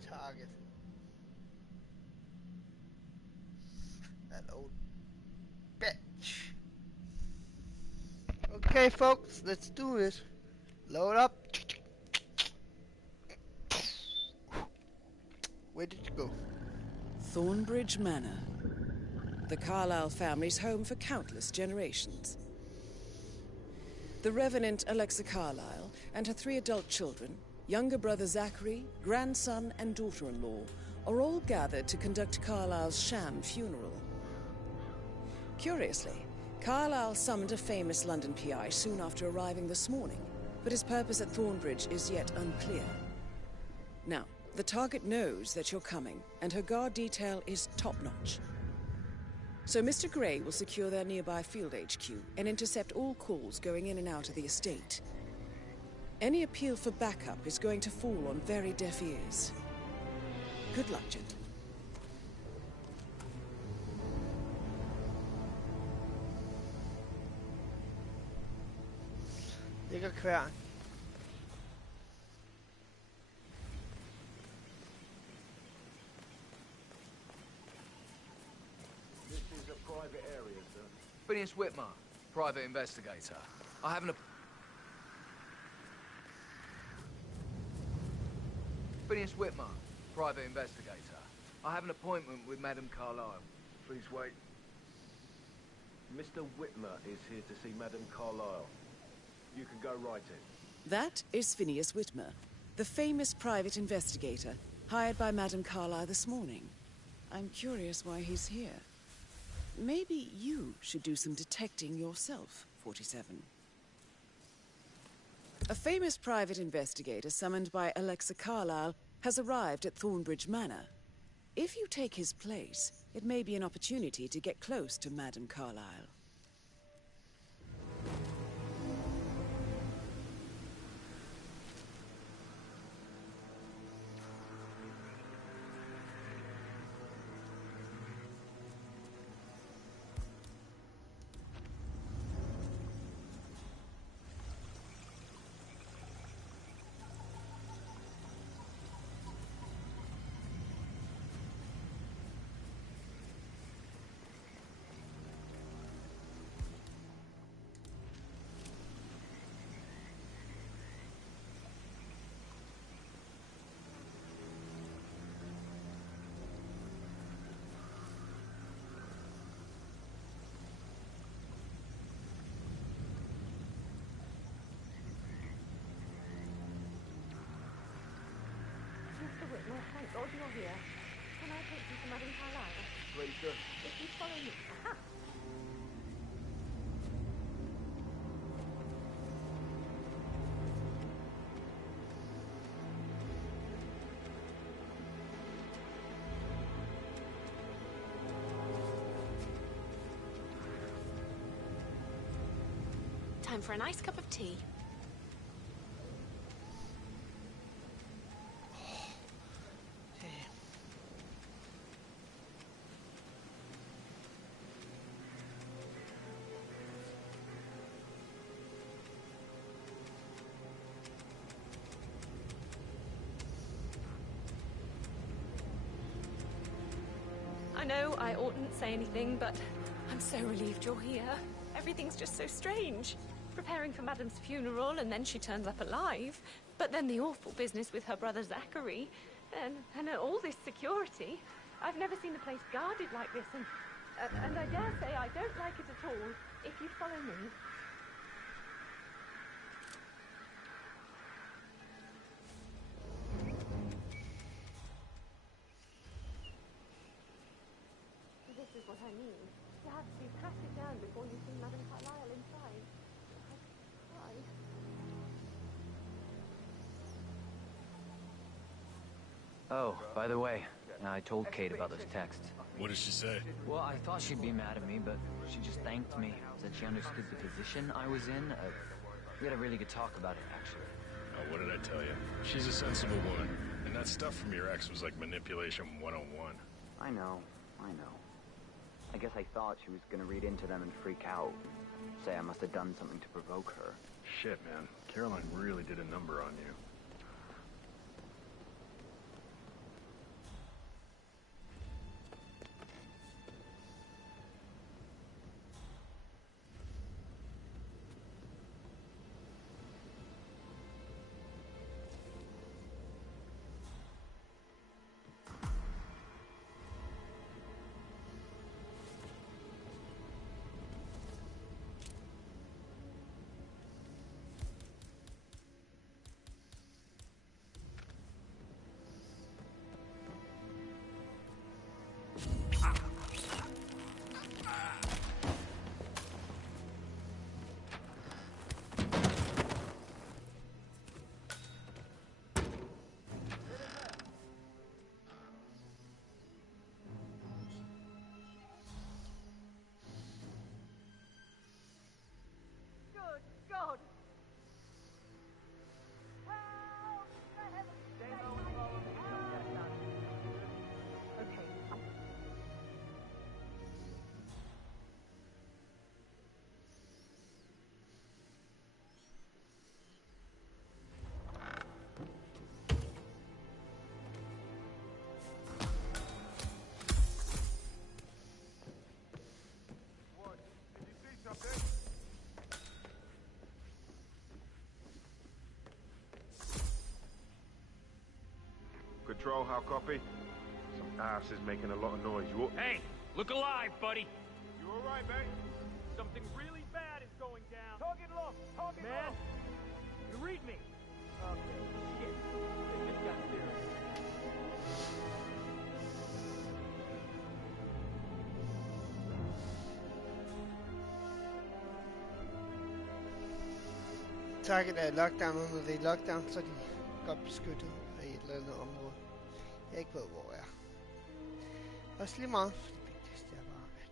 Target. That old bitch. Okay, folks, let's do this. Load up. Where did you go? Thornbridge Manor. The Carlyle family's home for countless generations. The Revenant Alexa Carlyle and her 3 adult children, younger brother Zachary, grandson and daughter-in-law, are all gathered to conduct Carlyle's sham funeral. Curiously, Carlyle summoned a famous London PI soon after arriving this morning, but his purpose at Thornbridge is yet unclear. Now, the target knows that you're coming, and her guard detail is top-notch. So Mr. Gray will secure their nearby field HQ and intercept all calls going in and out of the estate. Any appeal for backup is going to fall on very deaf ears. Good luck, gentlemen. Ligger kvar. This is a private area, sir. Phineas Whitmer, private investigator. I have an... Phineas Whitmer, private investigator. I have an appointment with Madame Carlyle. Please wait. Mr. Whitmer is here to see Madame Carlyle. You can go right in. That is Phineas Whitmer, the famous private investigator hired by Madame Carlyle this morning. I'm curious why he's here. Maybe you should do some detecting yourself, 47. A famous private investigator summoned by Alexa Carlyle has arrived at Thornbridge Manor. If you take his place, it may be an opportunity to get close to Madame Carlyle. Mr. Whitmer, thank God you're here. Can I take you to Madame Carlyle? Please, sir. If you follow me... Aha! Time for a nice cup of tea. know I oughtn't say anything, but I'm so relieved you're here. Everything's just so strange. Preparing for Madam's funeral, and then she turns up alive. But then the awful business with her brother Zachary, and all this security. I've never seen the place guarded like this, and I dare say I don't like it at all. If you follow me. This is what I mean. You have to be patted down before you see Madame Carlyle inside. Why? Oh, by the way, I told Kate about those texts. What did she say? Well, I thought she'd be mad at me, but she just thanked me. Said she understood the position I was in. We had a really good talk about it, actually. Oh, what did I tell you? She's a sensible woman. And that stuff from your ex was like manipulation 101. I know. I guess I thought she was gonna read into them and freak out. Say I must have done something to provoke her. Shit, man. Caroline really did a number on you. God! Control, how copy? Some ass is making a lot of noise. You Hey, look alive, buddy. You all right, mate? Something really bad is going down. Target locked. Target Man, locked. You read me. Okay, shit. They just got serious. Target er lockdown, og når det er lockdown, så er de godt beskyttet af et eller andet område. Jeg ikke ved, hvor jeg er. Også lige meget. Det vigtigste er bare, at...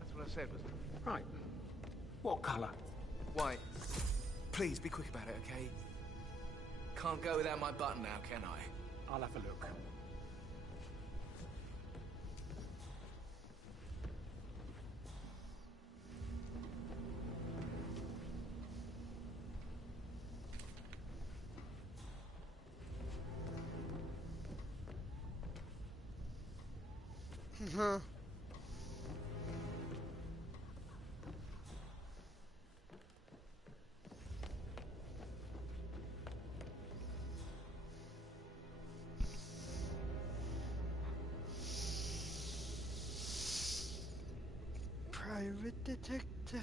That's what I said, wasn't it? Right. What colour? White. Please, be quick about it, okay? Can't go without my button now, can I? I'll have a look. Private detective.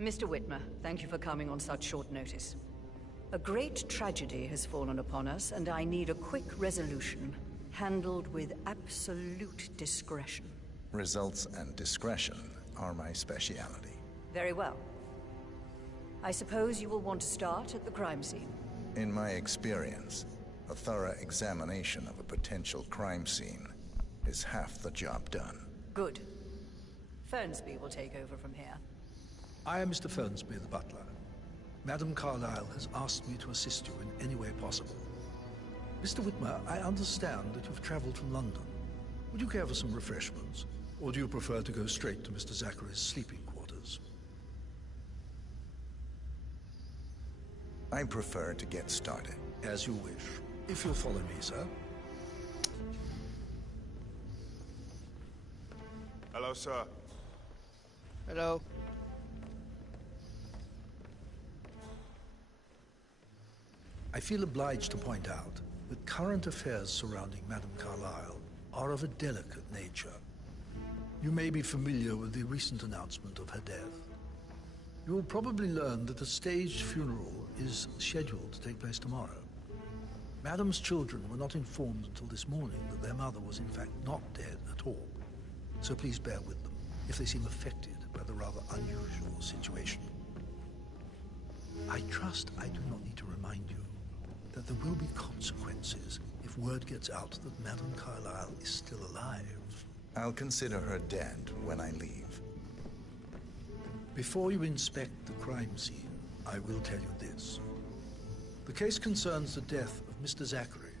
Mr. Whitmer, thank you for coming on such short notice. A great tragedy has fallen upon us, and I need a quick resolution, handled with absolute discretion. Results and discretion are my speciality. Very well. I suppose you will want to start at the crime scene. In my experience, a thorough examination of a potential crime scene is half the job done. Good. Fernsby will take over from here. I am Mr. Fernsby, the butler. Madame Carlyle has asked me to assist you in any way possible. Mr. Whitmer, I understand that you've traveled from London. Would you care for some refreshments? Or do you prefer to go straight to Mr. Zachary's sleeping quarters? I prefer to get started. As you wish. If you'll follow me, sir. Hello, sir. Hello. I feel obliged to point out that current affairs surrounding Madame Carlyle are of a delicate nature. You may be familiar with the recent announcement of her death. You will probably learn that a staged funeral is scheduled to take place tomorrow. Madame's children were not informed until this morning that their mother was in fact not dead at all. So please bear with them if they seem affected by the rather unusual situation. I trust I do not need to remind you that there will be consequences if word gets out that Madame Carlyle is still alive. I'll consider her dead when I leave. Before you inspect the crime scene, I will tell you this. The case concerns the death of Mr. Zachary,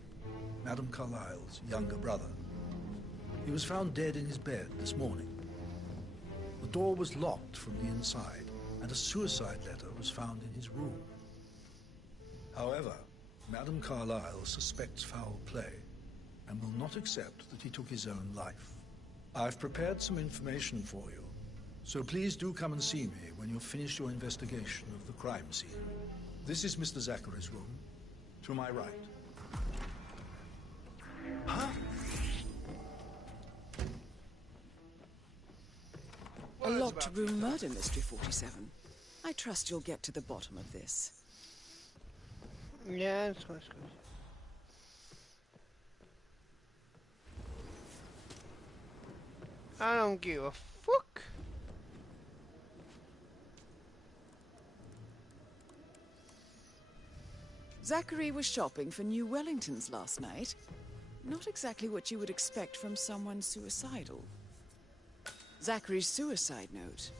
Madame Carlyle's younger brother. He was found dead in his bed this morning. The door was locked from the inside, and a suicide letter was found in his room. However, Madame Carlyle suspects foul play and will not accept that he took his own life. I've prepared some information for you, so please do come and see me when you've finished your investigation of the crime scene. This is Mr. Zachary's room, to my right. Huh? A locked room murder mystery, 47. I trust you'll get to the bottom of this. Yeah, that's good. I don't give a fuck. Zachary was shopping for new Wellingtons last night. Not exactly what you would expect from someone suicidal. Zachary's suicide note.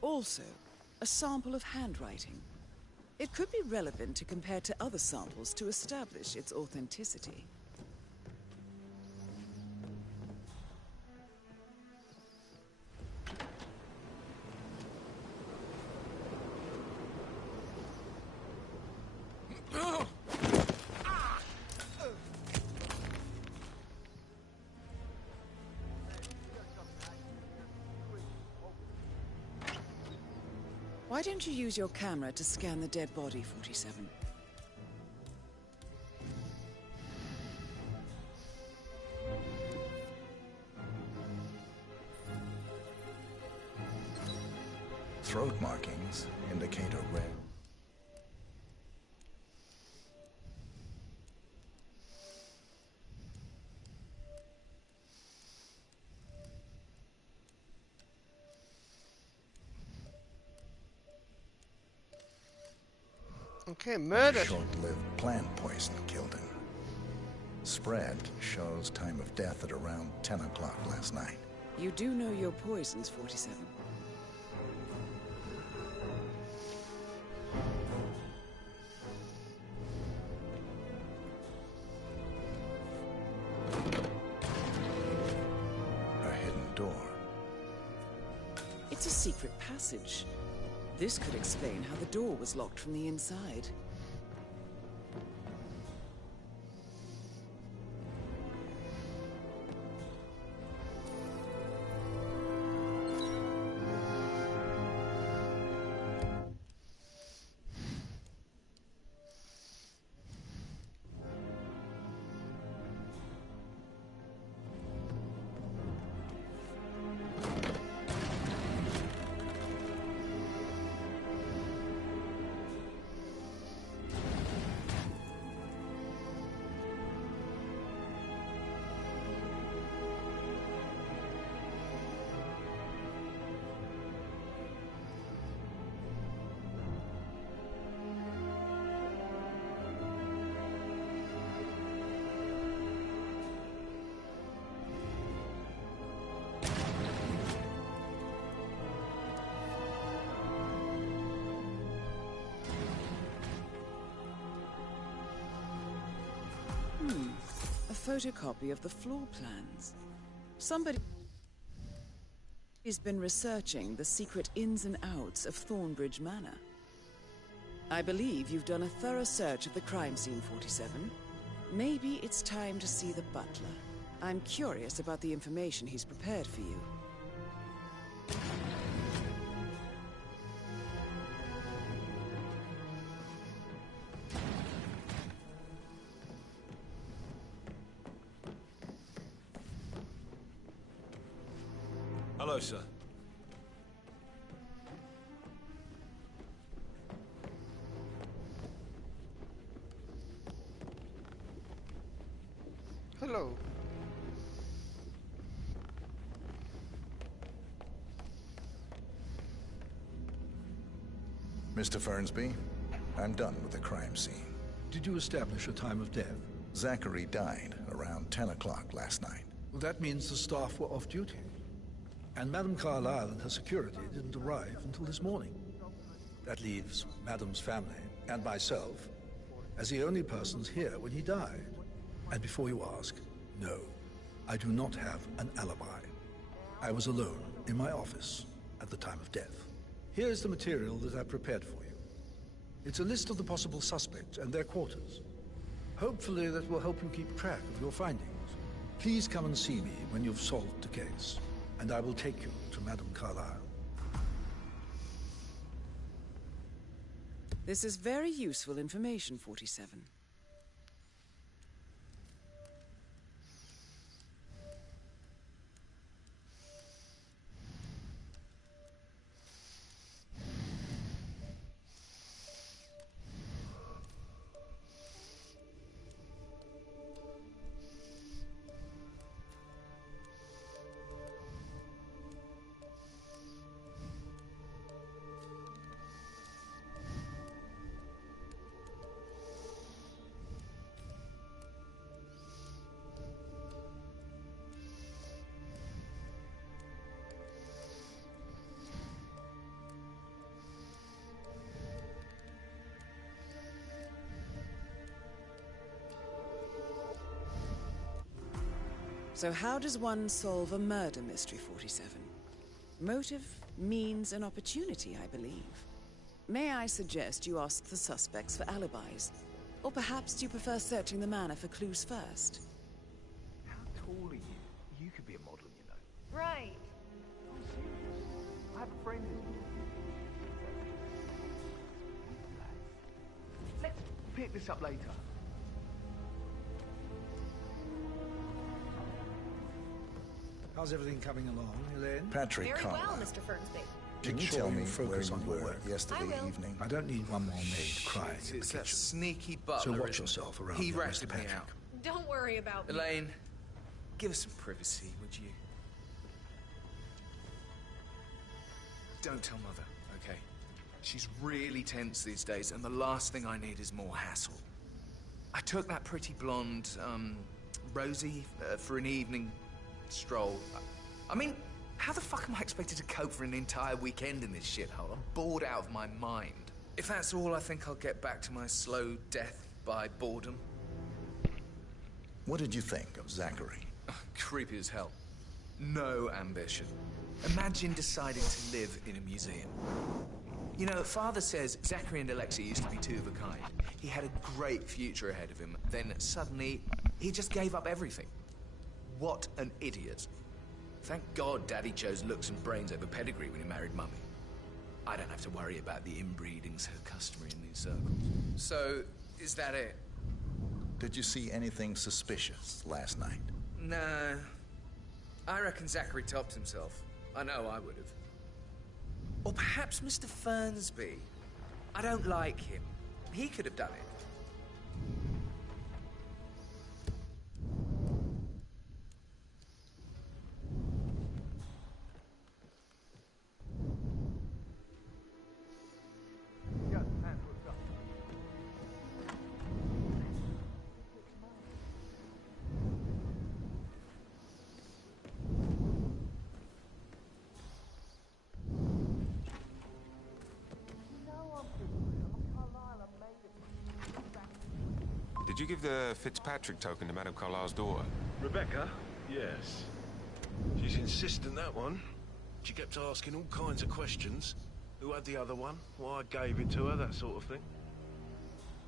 Also, a sample of handwriting. It could be relevant to compare to other samples to establish its authenticity. Why don't you use your camera to scan the dead body, 47? Throat markings indicate a red. Okay, murder. Short-lived plant poison killed him. Spread shows time of death at around 10 o'clock last night. You do know your poisons, 47. A hidden door. It's a secret passage. This could explain how the door was locked from the inside. photocopy of the floor plans. Somebody has been researching the secret ins and outs of Thornbridge Manor. I believe you've done a thorough search of the crime scene, 47. Maybe it's time to see the butler. I'm curious about the information he's prepared for you. Hello, sir. Hello. Mr. Fernsby, I'm done with the crime scene. Did you establish a time of death? Zachary died around 10 o'clock last night. Well, that means the staff were off duty. And Madame Carlyle and her security didn't arrive until this morning. That leaves Madame's family and myself as the only persons here when he died. And before you ask, no, I do not have an alibi. I was alone in my office at the time of death. Here's the material that I prepared for you. It's a list of the possible suspects and their quarters. Hopefully that will help you keep track of your findings. Please come and see me when you've solved the case, and I will take you to Madame Carlyle. This is very useful information, 47. So how does one solve a murder mystery, 47? Motive, means, and opportunity, I believe. May I suggest you ask the suspects for alibis? Or perhaps do you prefer searching the manor for clues first? How tall are you? You could be a model, you know. Right. I'm serious. I have a friend who's... Let's pick this up later. How's everything coming along, Elaine? Patrick Very Carlyle. well, Mr. Fernsby. Can you tell me where you were yesterday evening? I don't need one more maid crying in the It's that kitchen. sneaky So butler. watch isn't it? yourself around He here, ratted Mr. me Patrick. out. Don't worry about me. Elaine, give us some privacy, would you? Don't tell Mother, okay? She's really tense these days, and the last thing I need is more hassle. I took that pretty blonde, Rosie, for an evening stroll. I mean, how the fuck am I expected to cope for an entire weekend in this shithole? I'm bored out of my mind. If that's all, I think I'll get back to my slow death by boredom. What did you think of Zachary? Creepy as hell. No ambition. Imagine deciding to live in a museum. You know, Father says Zachary and Alexa used to be two of a kind. He had a great future ahead of him. Then suddenly, he just gave up everything. What an idiot. Thank God Daddy chose looks and brains over pedigree when he married Mummy. I don't have to worry about the inbreeding so customary in these circles. So, is that it? Did you see anything suspicious last night? No. I reckon Zachary topped himself. I know I would have. Or perhaps Mr. Fernsby. I don't like him. He could have done it. Did you give the Fitzpatrick token to Madame Carlyle's daughter? Rebecca? Yes. She's insistent, that one. She kept asking all kinds of questions. Who had the other one? Why I gave it to her, that sort of thing.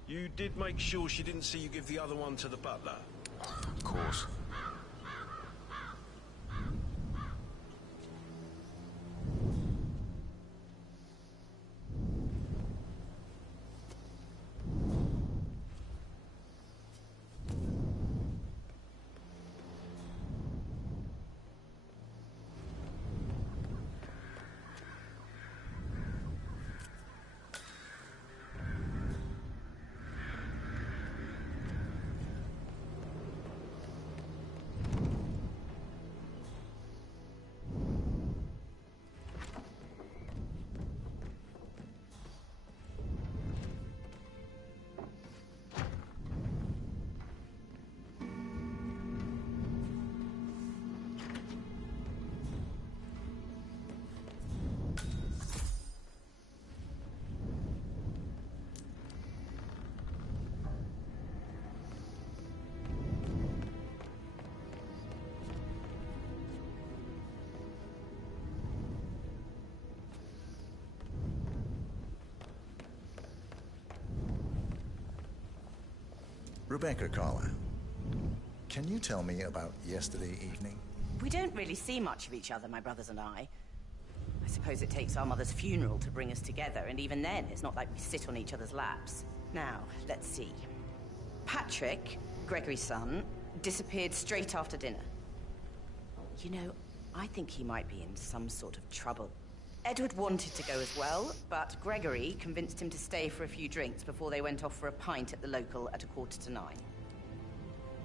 You did make sure she didn't see you give the other one to the butler? Of course. Rebecca Carlyle, can you tell me about yesterday evening? We don't really see much of each other, my brothers and I. I suppose it takes our mother's funeral to bring us together, and even then, it's not like we sit on each other's laps. Now, let's see. Patrick, Gregory's son, disappeared straight after dinner. You know, I think he might be in some sort of trouble. Edward wanted to go as well, but Gregory convinced him to stay for a few drinks before they went off for a pint at the local at 9:15.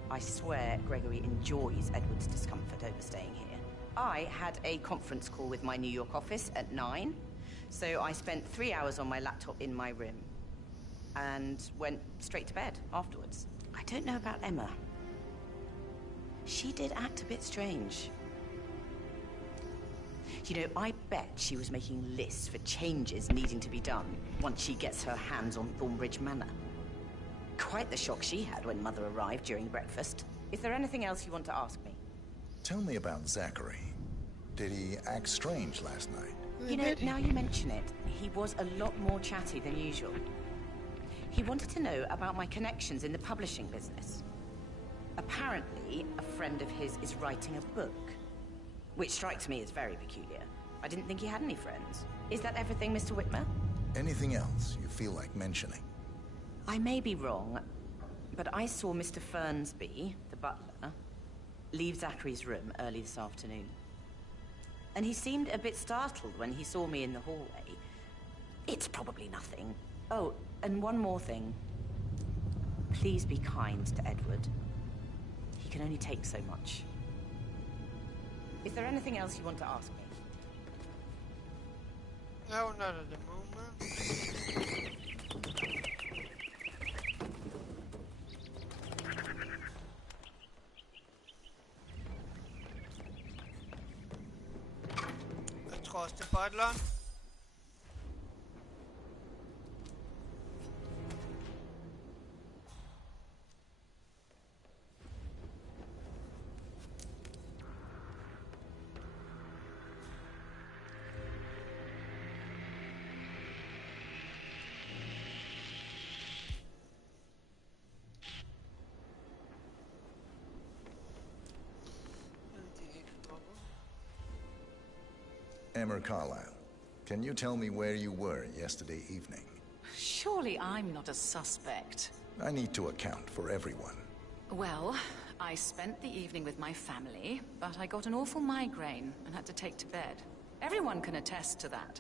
I swear Gregory enjoys Edward's discomfort over staying here. I had a conference call with my New York office at 9, so I spent 3 hours on my laptop in my room and went straight to bed afterwards. I don't know about Emma. She did act a bit strange. You know, I bet she was making lists for changes needing to be done once she gets her hands on Thornbridge Manor. Quite the shock she had when Mother arrived during breakfast. Is there anything else you want to ask me? Tell me about Zachary. Did he act strange last night? You know, now you mention it, he was a lot more chatty than usual. He wanted to know about my connections in the publishing business. Apparently, a friend of his is writing a book. Which strikes me as very peculiar. I didn't think he had any friends. Is that everything, Mr. Whitmer? Anything else you feel like mentioning? I may be wrong, but I saw Mr. Fernsby, the butler, leave Zachary's room early this afternoon. And he seemed a bit startled when he saw me in the hallway. It's probably nothing. Oh, and one more thing. Please be kind to Edward. He can only take so much. Is there anything else you want to ask me? No, not at the moment. Across the butler. Emma Carlyle, can you tell me where you were yesterday evening? Surely I'm not a suspect. I need to account for everyone. Well, I spent the evening with my family, but I got an awful migraine and had to take to bed. Everyone can attest to that.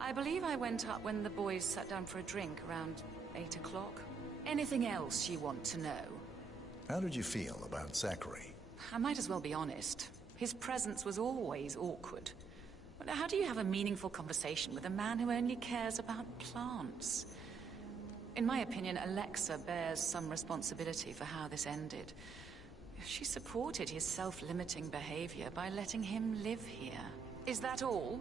I believe I went up when the boys sat down for a drink around 8 o'clock. Anything else you want to know? How did you feel about Zachary? I might as well be honest. His presence was always awkward. But how do you have a meaningful conversation with a man who only cares about plants? In my opinion, Alexa bears some responsibility for how this ended. She supported his self-limiting behavior by letting him live here. Is that all?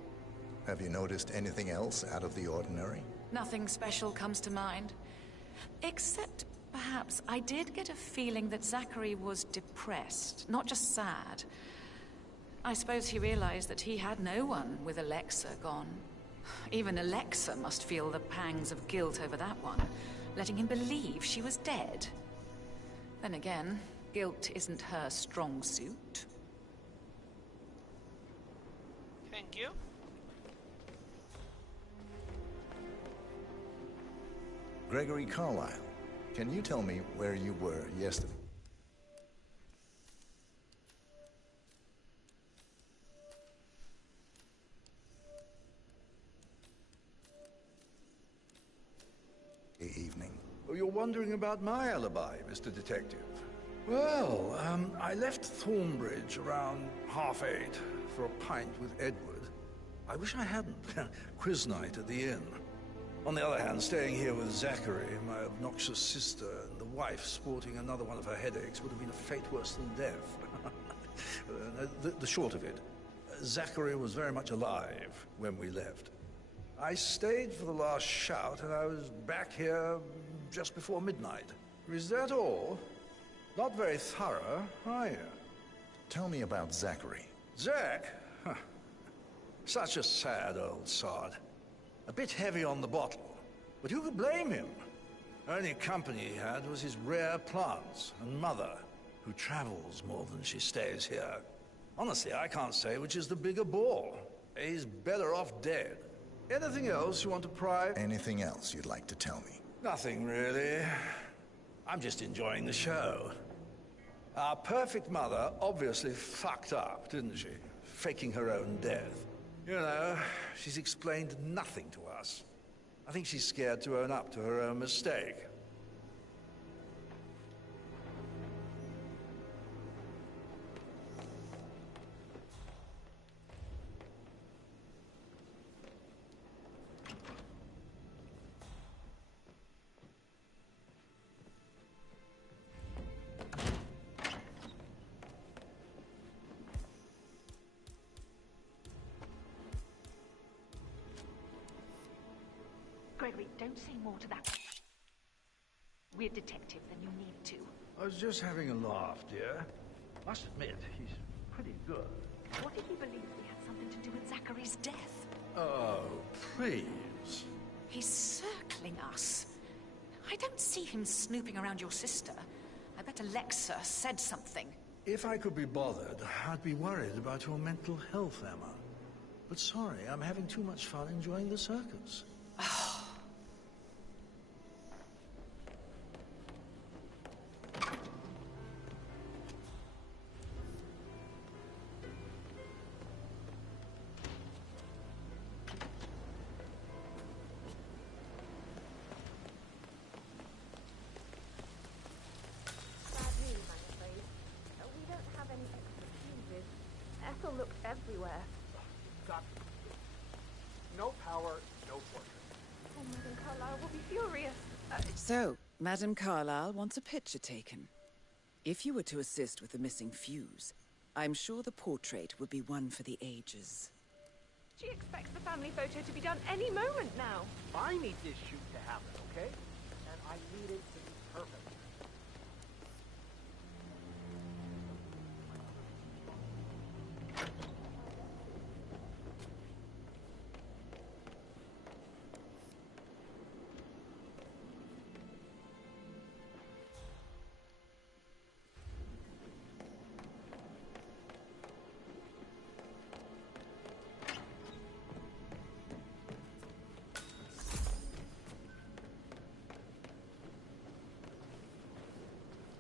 Have you noticed anything else out of the ordinary? Nothing special comes to mind. Except perhaps, I did get a feeling that Zachary was depressed, not just sad. I suppose he realized that he had no one with Alexa gone. Even Alexa must feel the pangs of guilt over that one, letting him believe she was dead. Then again, guilt isn't her strong suit. Thank you. Gregory Carlyle, can you tell me where you were yesterday? Evening. Oh, you're wondering about my alibi, Mr. Detective. Well, I left Thornbridge around 8:30 for a pint with Edward. I wish I hadn't. Quiz night at the inn. On the other hand, staying here with Zachary, my obnoxious sister, and the wife sporting another one of her headaches would have been a fate worse than death. The short of it, Zachary was very much alive when we left. I stayed for the last shout, and I was back here just before midnight. Is that all? Not very thorough, are you? Tell me about Zachary. Zach? Huh. Such a sad old sod. A bit heavy on the bottle, but who could blame him? Only company he had was his rare plants and mother, who travels more than she stays here. Honestly, I can't say which is the bigger ball. He's better off dead. Anything else you want to pry? Anything else you'd like to tell me? Nothing, really. I'm just enjoying the show. Our perfect mother obviously fucked up, didn't she? Faking her own death. You know, she's explained nothing to us. I think she's scared to own up to her own mistake. Gregory, don't say more to that weird detective than you need to. I was just having a laugh, dear. Must admit, he's pretty good. What if he believes we had something to do with Zachary's death? Oh, please. He's circling us. I don't see him snooping around your sister. I bet Alexa said something. If I could be bothered, I'd be worried about your mental health, Emma. But sorry, I'm having too much fun enjoying the circus. Everywhere. Got no power, no portrait. Oh, Madame Carlyle will be furious. So, Madame Carlyle wants a picture taken. If you were to assist with the missing fuse, I'm sure the portrait would be one for the ages. She expects the family photo to be done any moment now. I need this shoot to happen, okay? And I need it to be perfect.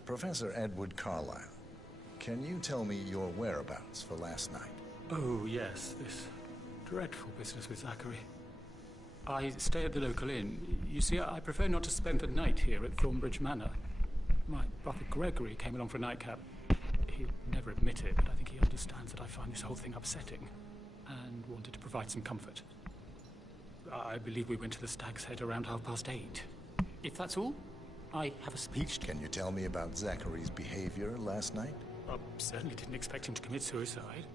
Professor Edward Carlyle, can you tell me your whereabouts for last night? Oh, yes, this dreadful business with Zachary. I stay at the local inn. You see, I prefer not to spend the night here at Thornbridge Manor. My brother Gregory came along for a nightcap. He'll never admit it, but I think he understands that I find this whole thing upsetting and wanted to provide some comfort. I believe we went to the Stag's Head around 8:30. If that's all, I have a speech. Can you tell me about Zachary's behavior last night? I certainly didn't expect him to commit suicide.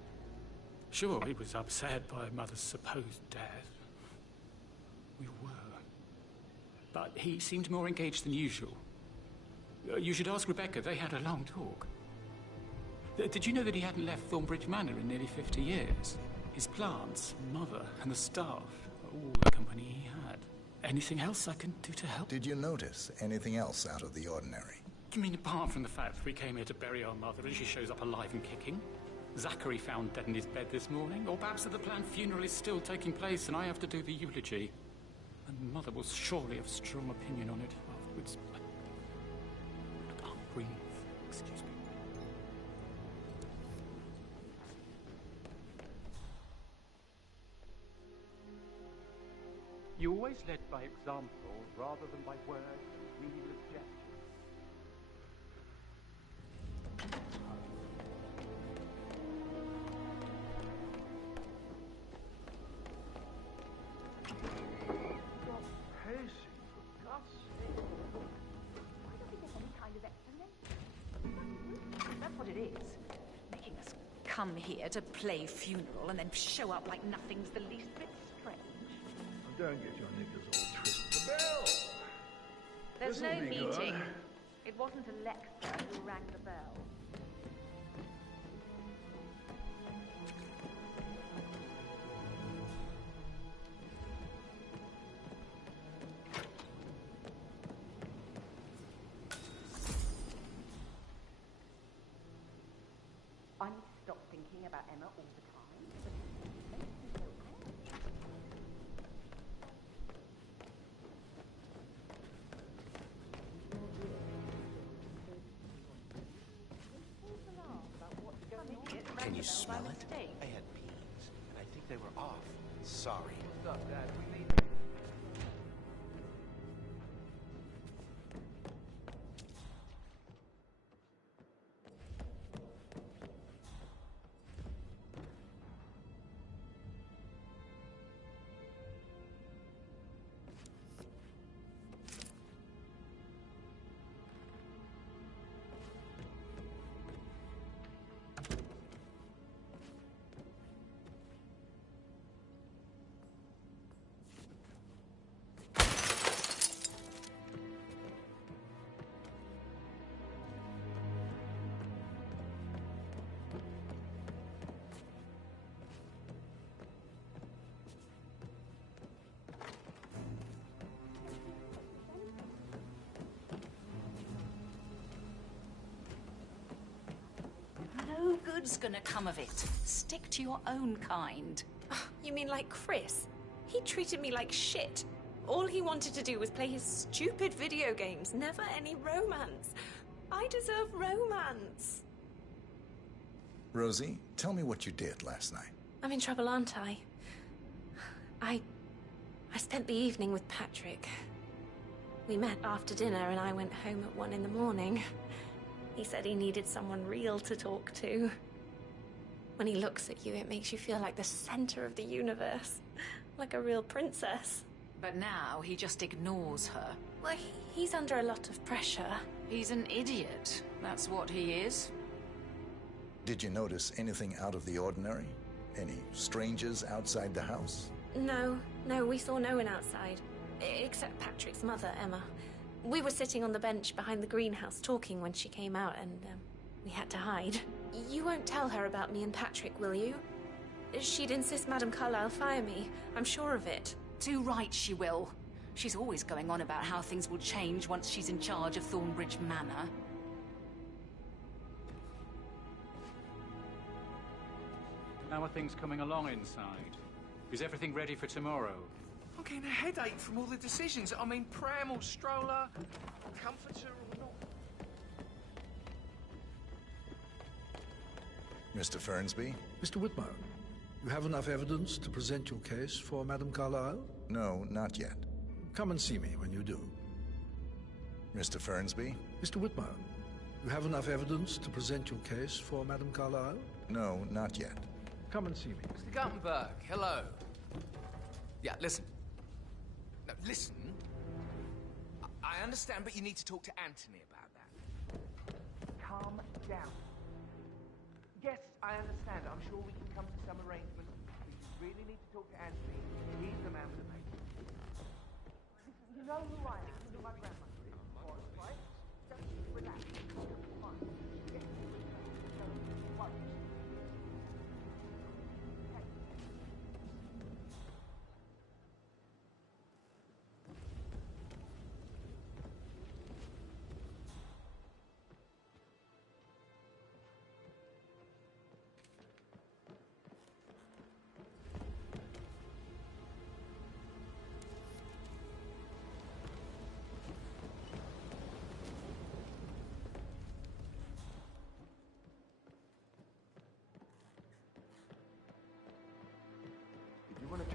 Sure, he was upset by Mother's supposed death. We were. But he seemed more engaged than usual. You should ask Rebecca. They had a long talk. Did you know that he hadn't left Thornbridge Manor in nearly 50 years? His plants, mother, and the staff were all the company he had. Anything else I can do to help? Did you notice anything else out of the ordinary? You mean apart from the fact that we came here to bury our mother and she shows up alive and kicking? Zachary found dead in his bed this morning? Or perhaps that the planned funeral is still taking place and I have to do the eulogy? And Mother will surely have a strong opinion on it afterwards. I can't breathe. Excuse me. You always led by example rather than by words and meaningless gestures. That's what it is. Making us come here to play funeral and then show up like nothing's the least bit strange. Don't get your knickers all twisted. The bell! There's no This'll be meeting. good. It wasn't Alexa who rang the bell. I need to stop thinking about Emma all the time. But it makes me so angry. Can you smell it? I had peas, and I think they were off. Sorry. Stop that. We need No good's gonna come of it. Stick to your own kind. You mean like Chris? He treated me like shit. All he wanted to do was play his stupid video games, never any romance. I deserve romance. Rosie, tell me what you did last night. I'm in trouble, aren't I? I spent the evening with Patrick. We met after dinner and I went home at 1 in the morning. He said he needed someone real to talk to. When he looks at you, it makes you feel like the center of the universe. Like a real princess. But now he just ignores her. Well, he's under a lot of pressure. He's an idiot. That's what he is. Did you notice anything out of the ordinary? Any strangers outside the house? No, we saw no one outside. Except Patrick's mother, Emma. We were sitting on the bench behind the greenhouse talking when she came out and we had to hide. You won't tell her about me and Patrick, will you? She'd insist Madame Carlyle fire me. I'm sure of it. Too right she will. She's always going on about how things will change once she's in charge of Thornbridge Manor. How are things coming along inside? Is everything ready for tomorrow? I'm getting a headache from all the decisions. I mean, pram or stroller, comforter or not. Mr. Fernsby? Mr. Whitmer, you have enough evidence to present your case for Madame Carlyle? No, not yet. Come and see me when you do. Mr. Fernsby? Mr. Whitmer, you have enough evidence to present your case for Madame Carlyle? No, not yet. Come and see me. Mr. Guttenberg, hello. Yeah, listen. No, listen. I understand, but you need to talk to Anthony about that. Calm down. Yes, I understand. I'm sure we can come to some arrangement. But you really need to talk to Anthony. He's the man with the papers. You know who I am, who my grandmother is, right? Don't you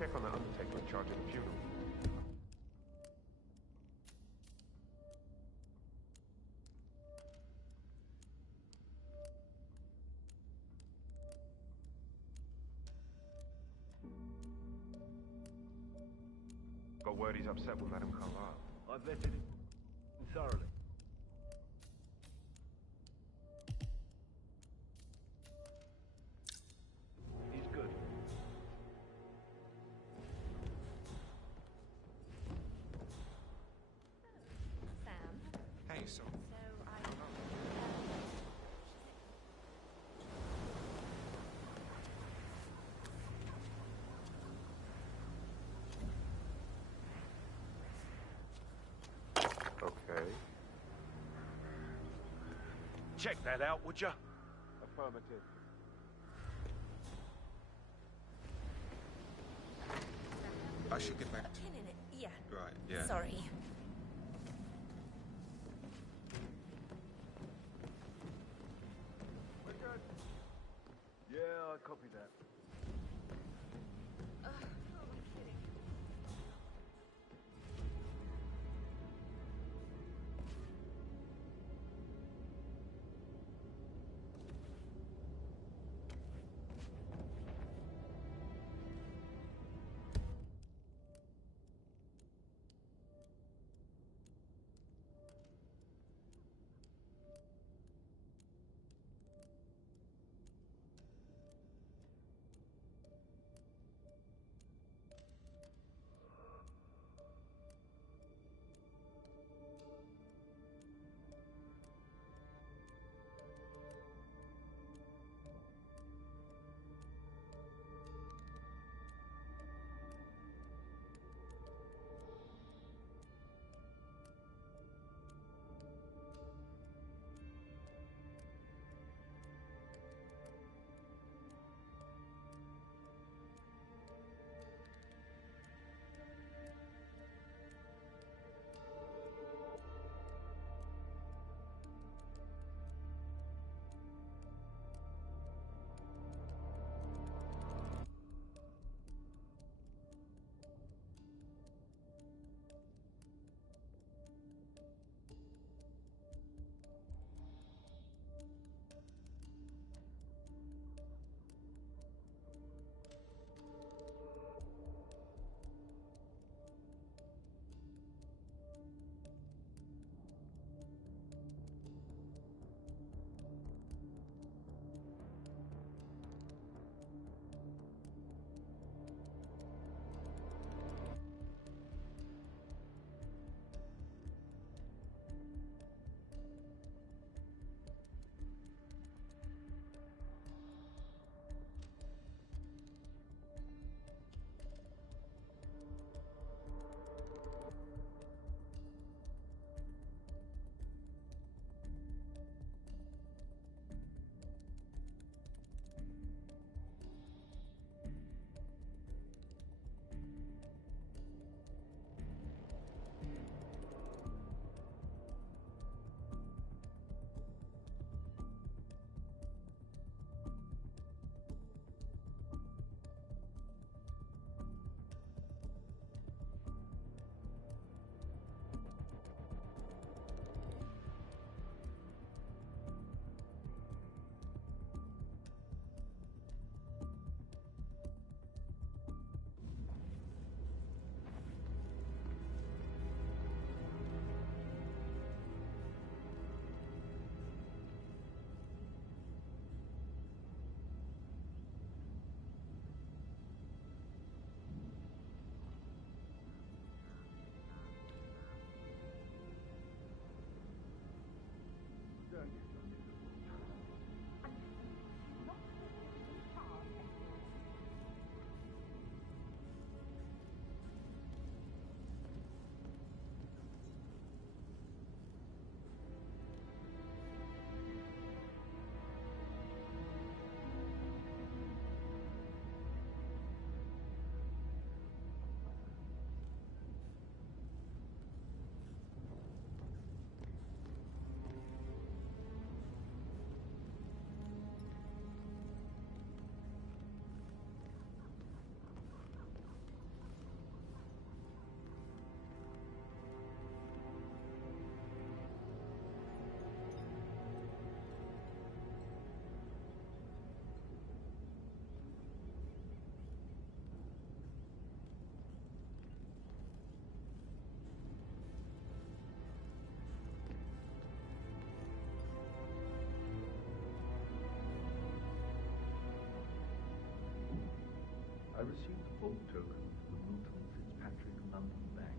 check on that undertaker in charge of the funeral. Got word he's upset with Madame Carlyle. I vetted him thoroughly. He's good. Sam. Hey, so... Okay. Check that out, would ya? Affirmative. I should get back to... Pin in it. Yeah. Right, yeah. Sorry. We're good. Yeah, I copy that. Who am I kidding? I received a bulk token from the Milton Fitzpatrick London Bank.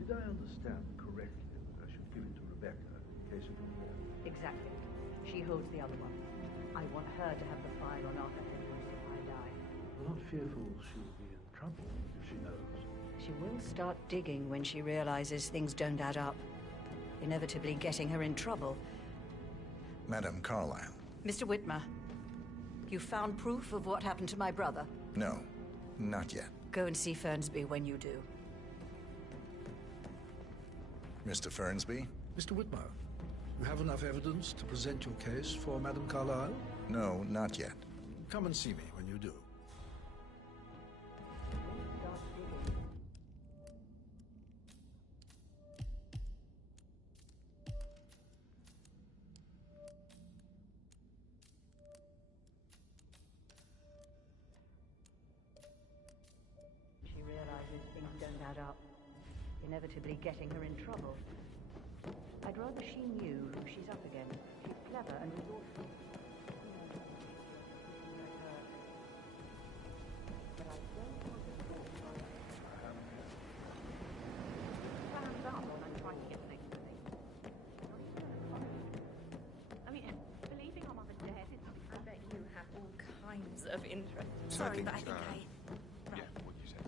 Did I understand correctly that I should give it to Rebecca in case of war? Exactly. She holds the other one. I want her to have the file on Arthur Edwards if I die. You're not fearful she'll be in trouble if she knows? She will start digging when she realizes things don't add up, inevitably getting her in trouble. Madame Carlyle. Mr. Whitmer, you found proof of what happened to my brother? No, not yet. Go and see Fernsby when you do. Mr. Fernsby? Mr. Whitmer, you have enough evidence to present your case for Madame Carlyle? No, not yet. Come and see me when you do. She realizes things don't add up, inevitably getting her in trouble. I'd rather she knew who she's up against. She's clever and resourceful. But I don't want to fall for it. Stands up when I'm trying to get next to me. I mean, believing our mother's dead is... I bet you have all kinds of interest. So Sorry, but I think Yeah, what you said.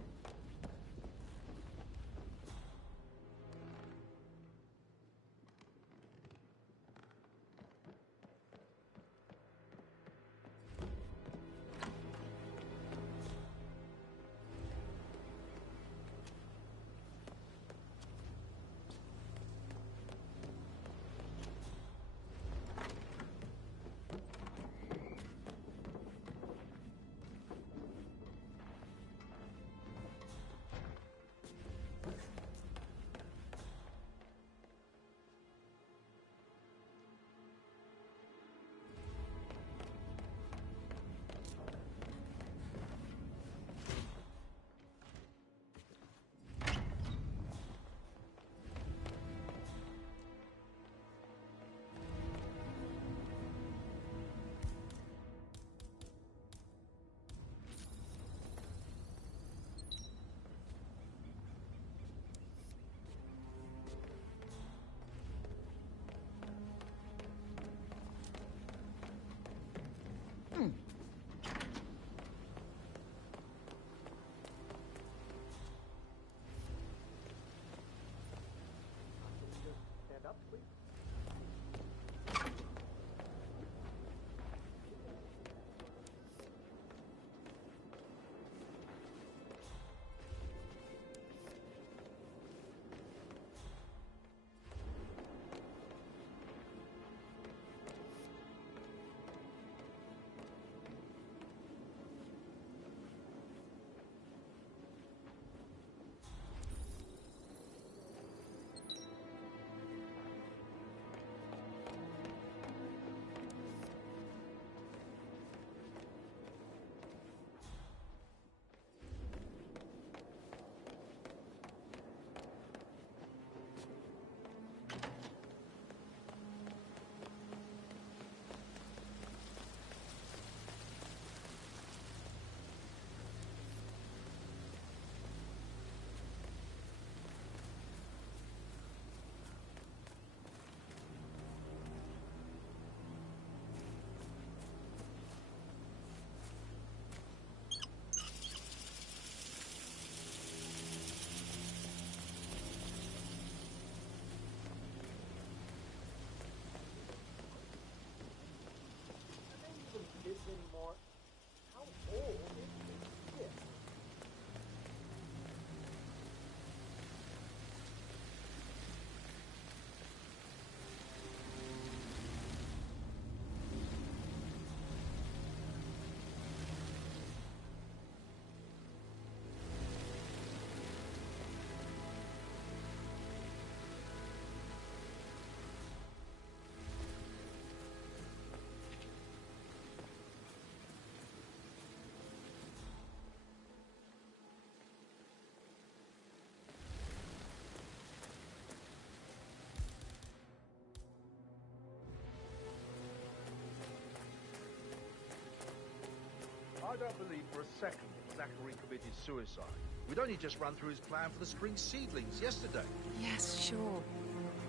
I don't believe for a second Zachary committed suicide. We'd only just run through his plan for the spring seedlings yesterday. Yes, sure.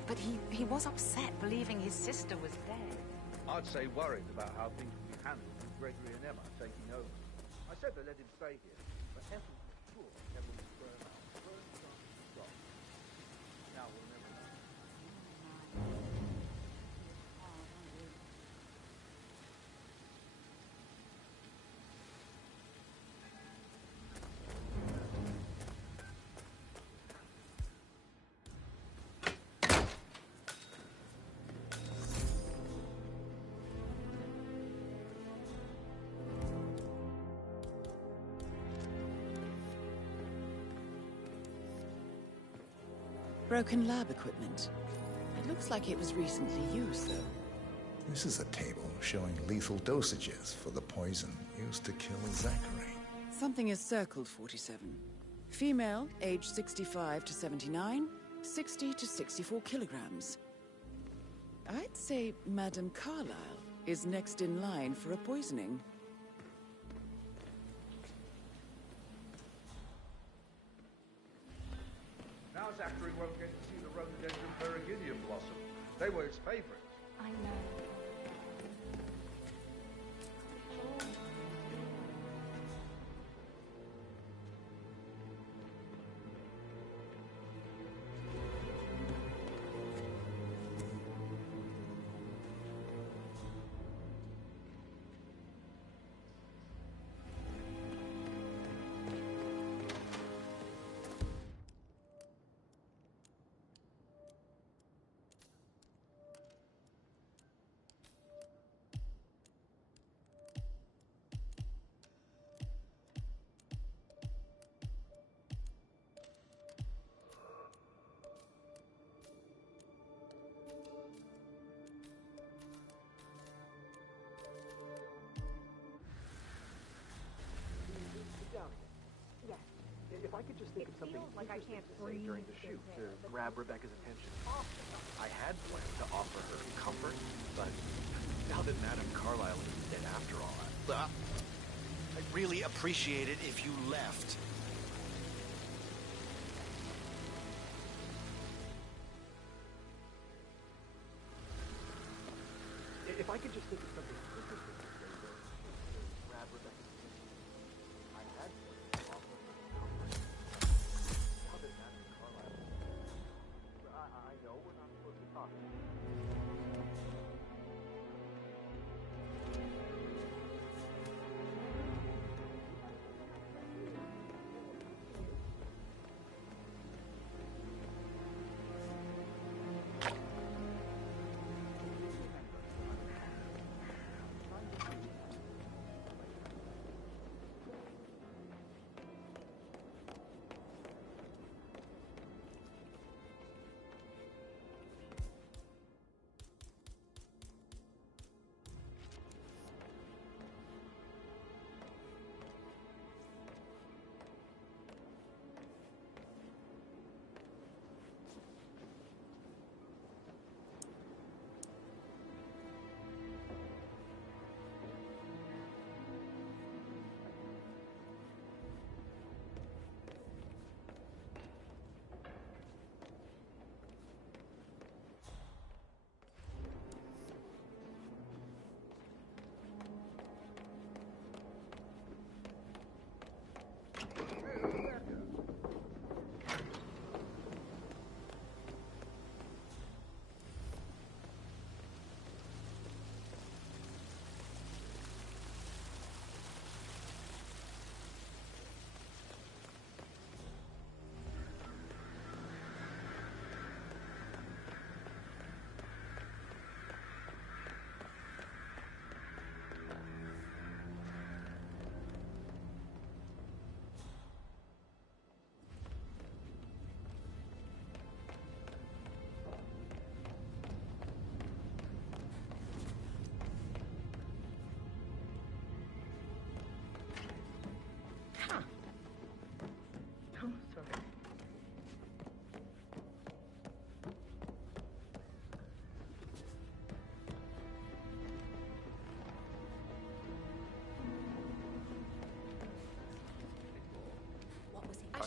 But he was upset believing his sister was dead. I'd say worried about how things would be handled with Gregory and Emma taking over. I said they let him stay here, but Ethel was sure Emma would burn out. Burn down the shop. Now we'll never know. Broken lab equipment. It looks like it was recently used, though. This is a table showing lethal dosages for the poison used to kill Zachary. Something is circled 47. Female, age 65 to 79, 60 to 64 kilograms. I'd say Madame Carlyle is next in line for a poisoning. Now Zachary won't get to see the rhododendron periginium blossom. They were his favorites. I know. If I could just think of something like I interesting can't to say breathe during the shoot to but grab Rebecca's attention. I had planned to offer her comfort, but now that Madame Carlyle is dead after all, I'd really appreciate it if you left. If I could just think of something interesting to say during the shoot to grab Rebecca's attention. I had planned to offer her comfort. Now that Madame Carlyle is dead. I know we're not supposed to talk.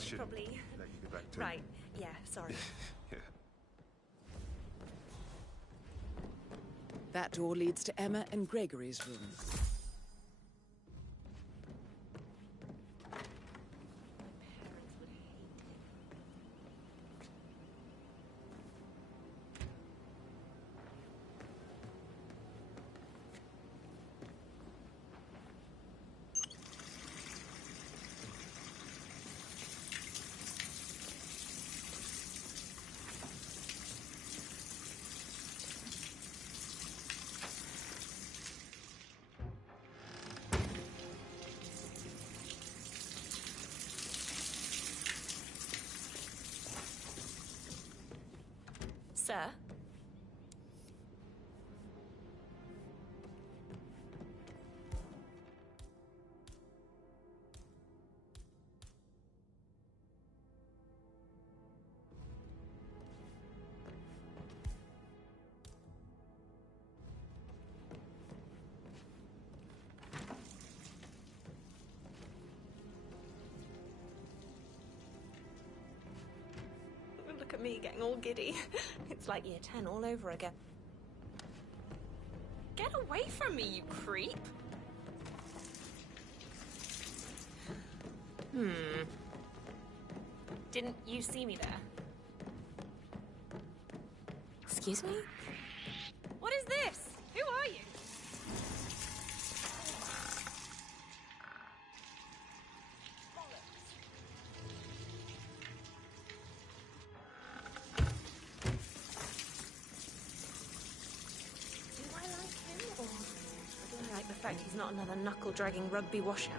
should probably... let you go back to... Right, yeah, sorry. Yeah. That door leads to Emma and Gregory's room. Sir? Look at me getting all giddy. It's like year 10 all over again. Get away from me, you creep! Didn't you see me there? Excuse me? What is this? Who are you? I like the fact he's not another knuckle-dragging rugby washout.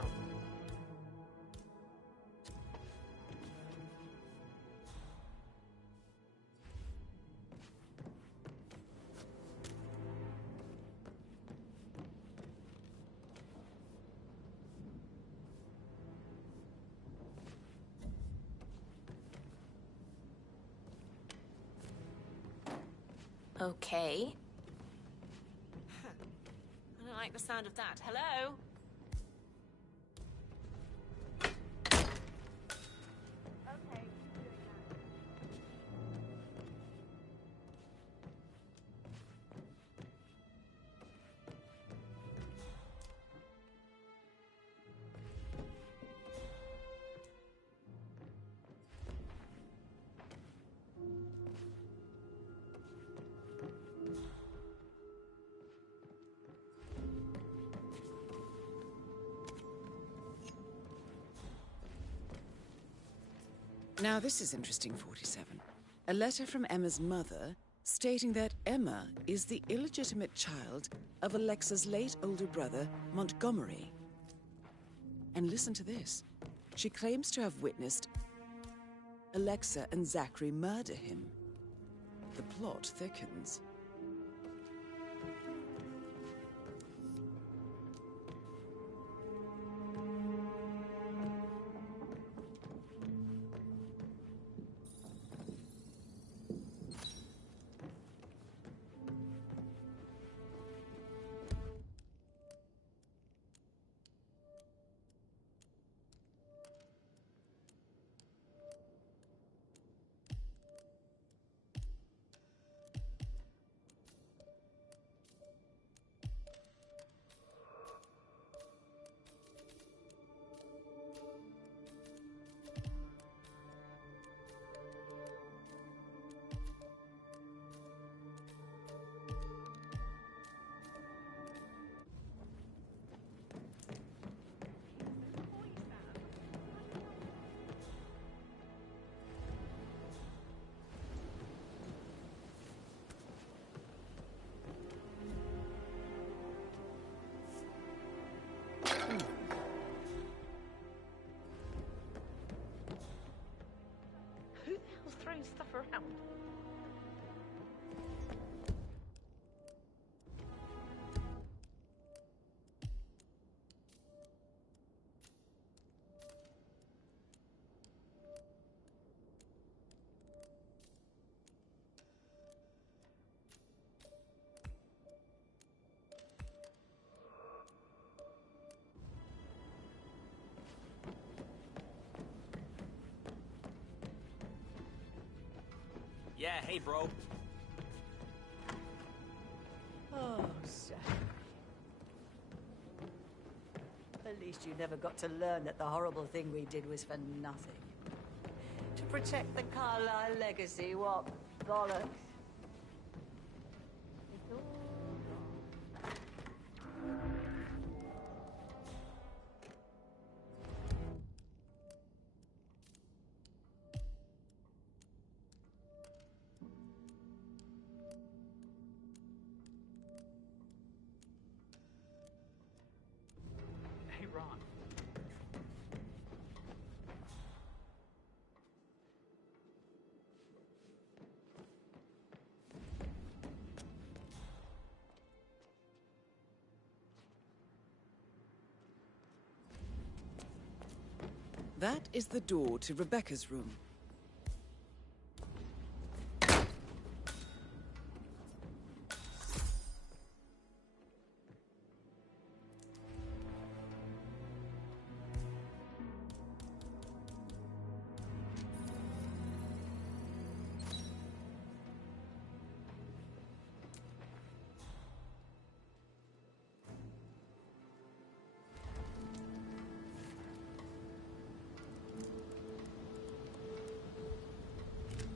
Okay. I don't like the sound of that. Hello? Okay. Now this is interesting, 47. A letter from Emma's mother stating that Emma is the illegitimate child of Alexa's late older brother, Montgomery. And listen to this. She claims to have witnessed Alexa and Zachary murder him. The plot thickens. Yeah, hey, bro. Oh, Zach. At least you never got to learn that the horrible thing we did was for nothing. To protect the Carlyle legacy, what bollocks. It's all gone. Hey, Ron. That is the door to Rebecca's room.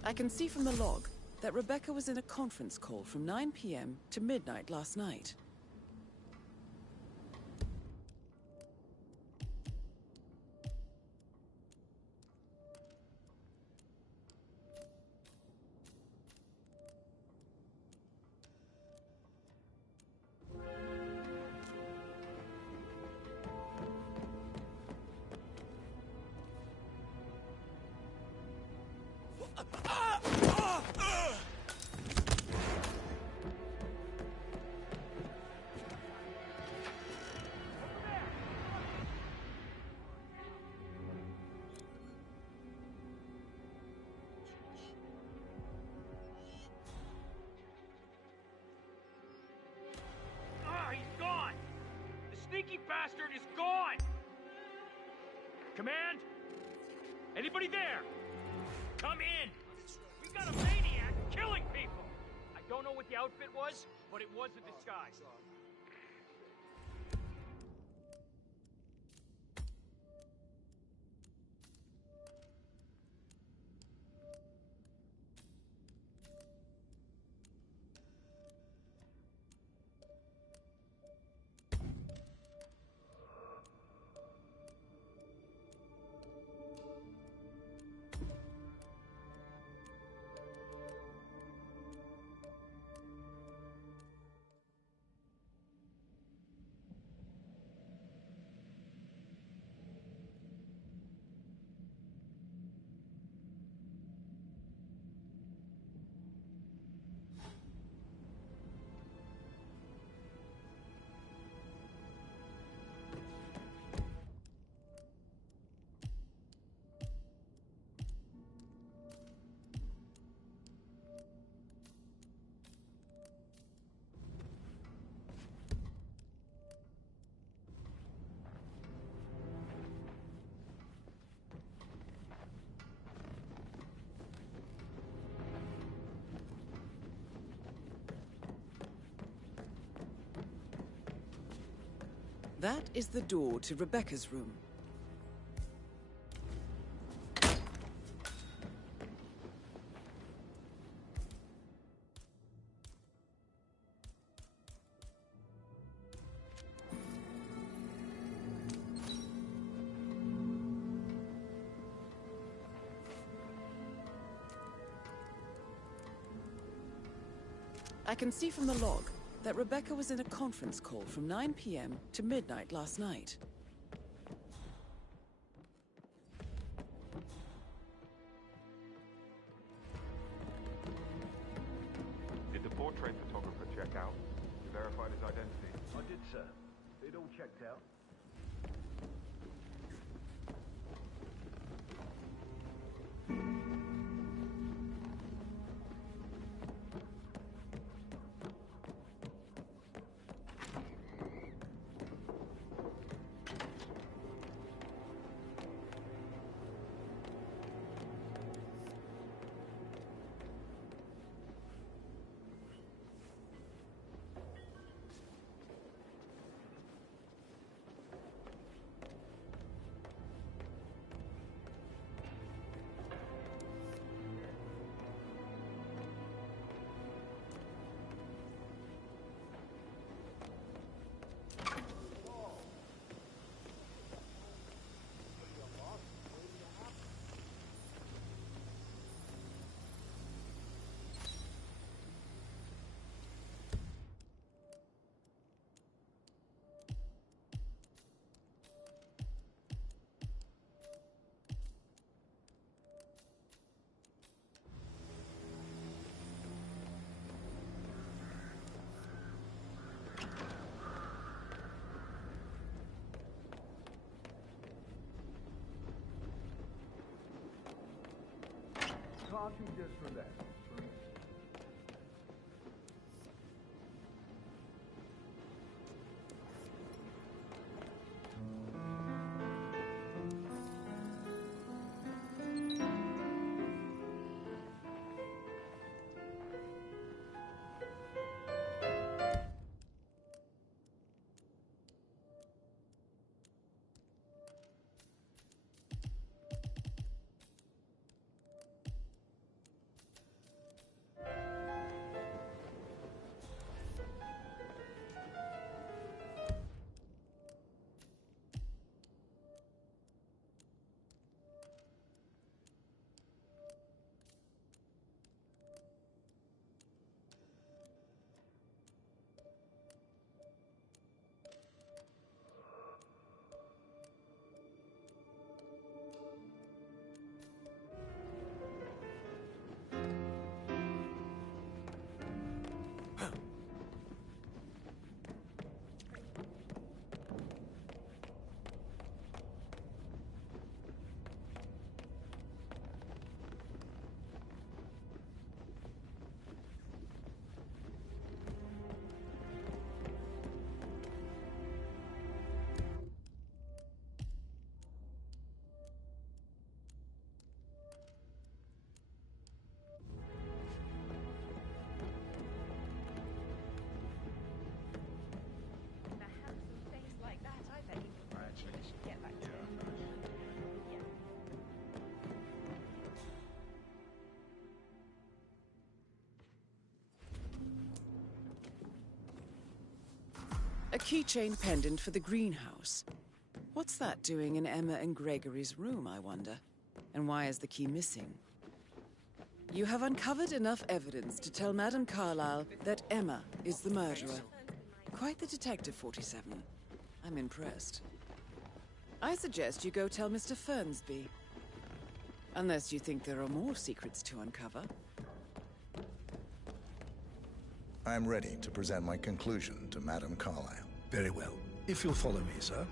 I can see from the log that Rebecca was in a conference call from 9 p.m. to midnight last night. He's gone! The sneaky bastard is gone! Command? Anybody there? Come in! We got a maniac killing people! I don't know what the outfit was, but it was a disguise. That is the door to Rebecca's room. I can see from the log that Rebecca was in a conference call from 9 p.m. to midnight last night. Did the portrait photographer check out? You verified his identity? I did, sir. It all checked out. can't you just relax for a minute? A keychain pendant for the greenhouse. What's that doing in Emma and Gregory's room, I wonder? And why is the key missing? You have uncovered enough evidence to tell Madame Carlyle that Emma is the murderer. Quite the detective, 47. I'm impressed. I suggest you go tell Mr. Fernsby. Unless you think there are more secrets to uncover. I'm ready to present my conclusion to Madame Carlyle. Very well. If you'll follow me, sir.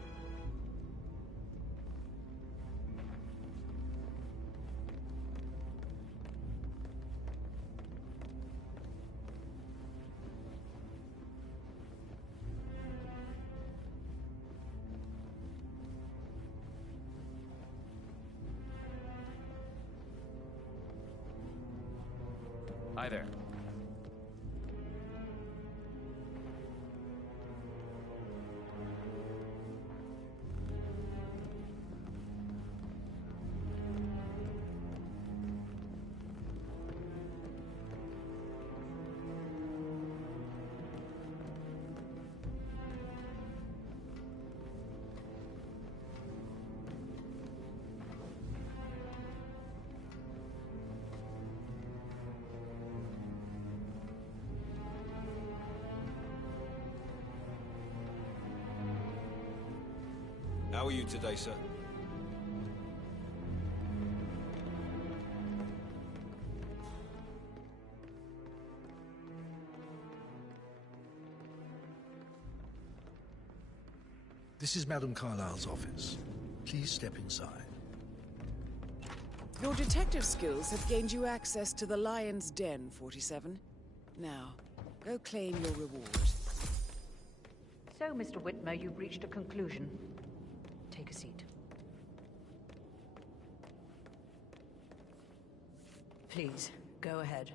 Hi there. How are you today, sir? This is Madame Carlyle's office. Please step inside. Your detective skills have gained you access to the Lion's Den, 47. Now, go claim your reward. So, Mr. Whitmer, you've reached a conclusion. Take a seat. Please, go ahead.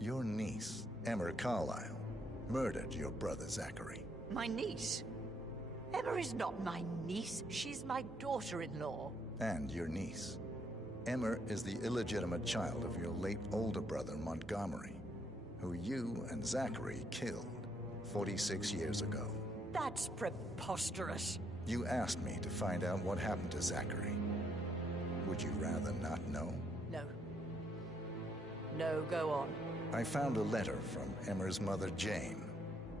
Your niece, Emma Carlyle, murdered your brother Zachary. My niece? Emma is not my niece. She's my daughter-in-law. And your niece. Emma is the illegitimate child of your late older brother Montgomery, who you and Zachary killed 46 years ago. That's preposterous. You asked me to find out what happened to Zachary. Would you rather not know? No. No, go on. I found a letter from Emma's mother, Jane,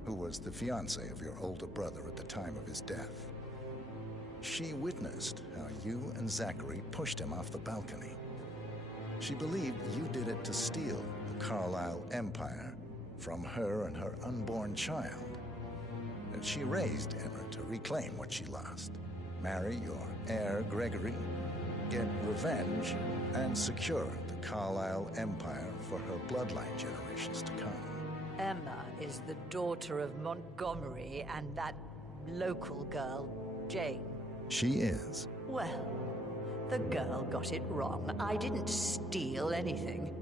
who was the fiancée of your older brother at the time of his death. She witnessed how you and Zachary pushed him off the balcony. She believed you did it to steal the Carlyle empire from her and her unborn child. and she raised Emma to reclaim what she lost. Marry your heir, Gregory, get revenge, and secure the Carlisle Empire for her bloodline generations to come. Emma is the daughter of Montgomery and that local girl, Jane. She is. Well, the girl got it wrong. I didn't steal anything.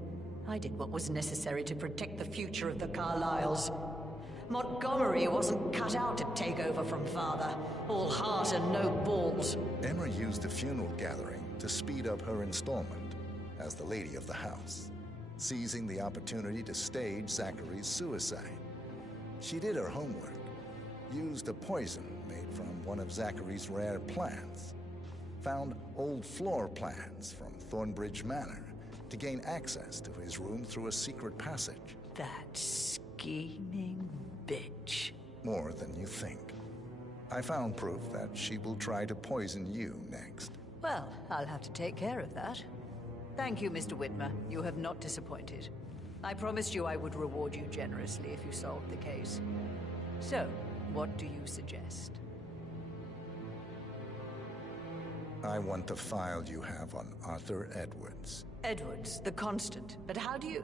I did what was necessary to protect the future of the Carlyles. Montgomery wasn't cut out to take over from father. All heart and no balls. Emma used a funeral gathering to speed up her installment as the lady of the house, seizing the opportunity to stage Zachary's suicide. She did her homework, used a poison made from one of Zachary's rare plants, found old floor plans from Thornbridge Manor to gain access to his room through a secret passage. That scheming bitch. More than you think. I found proof that she will try to poison you next. Well, I'll have to take care of that. Thank you, Mr. Whitmer. You have not disappointed. I promised you I would reward you generously if you solved the case. So, what do you suggest? I want the file you have on Arthur Edwards. Edwards, the Constant. But how do you...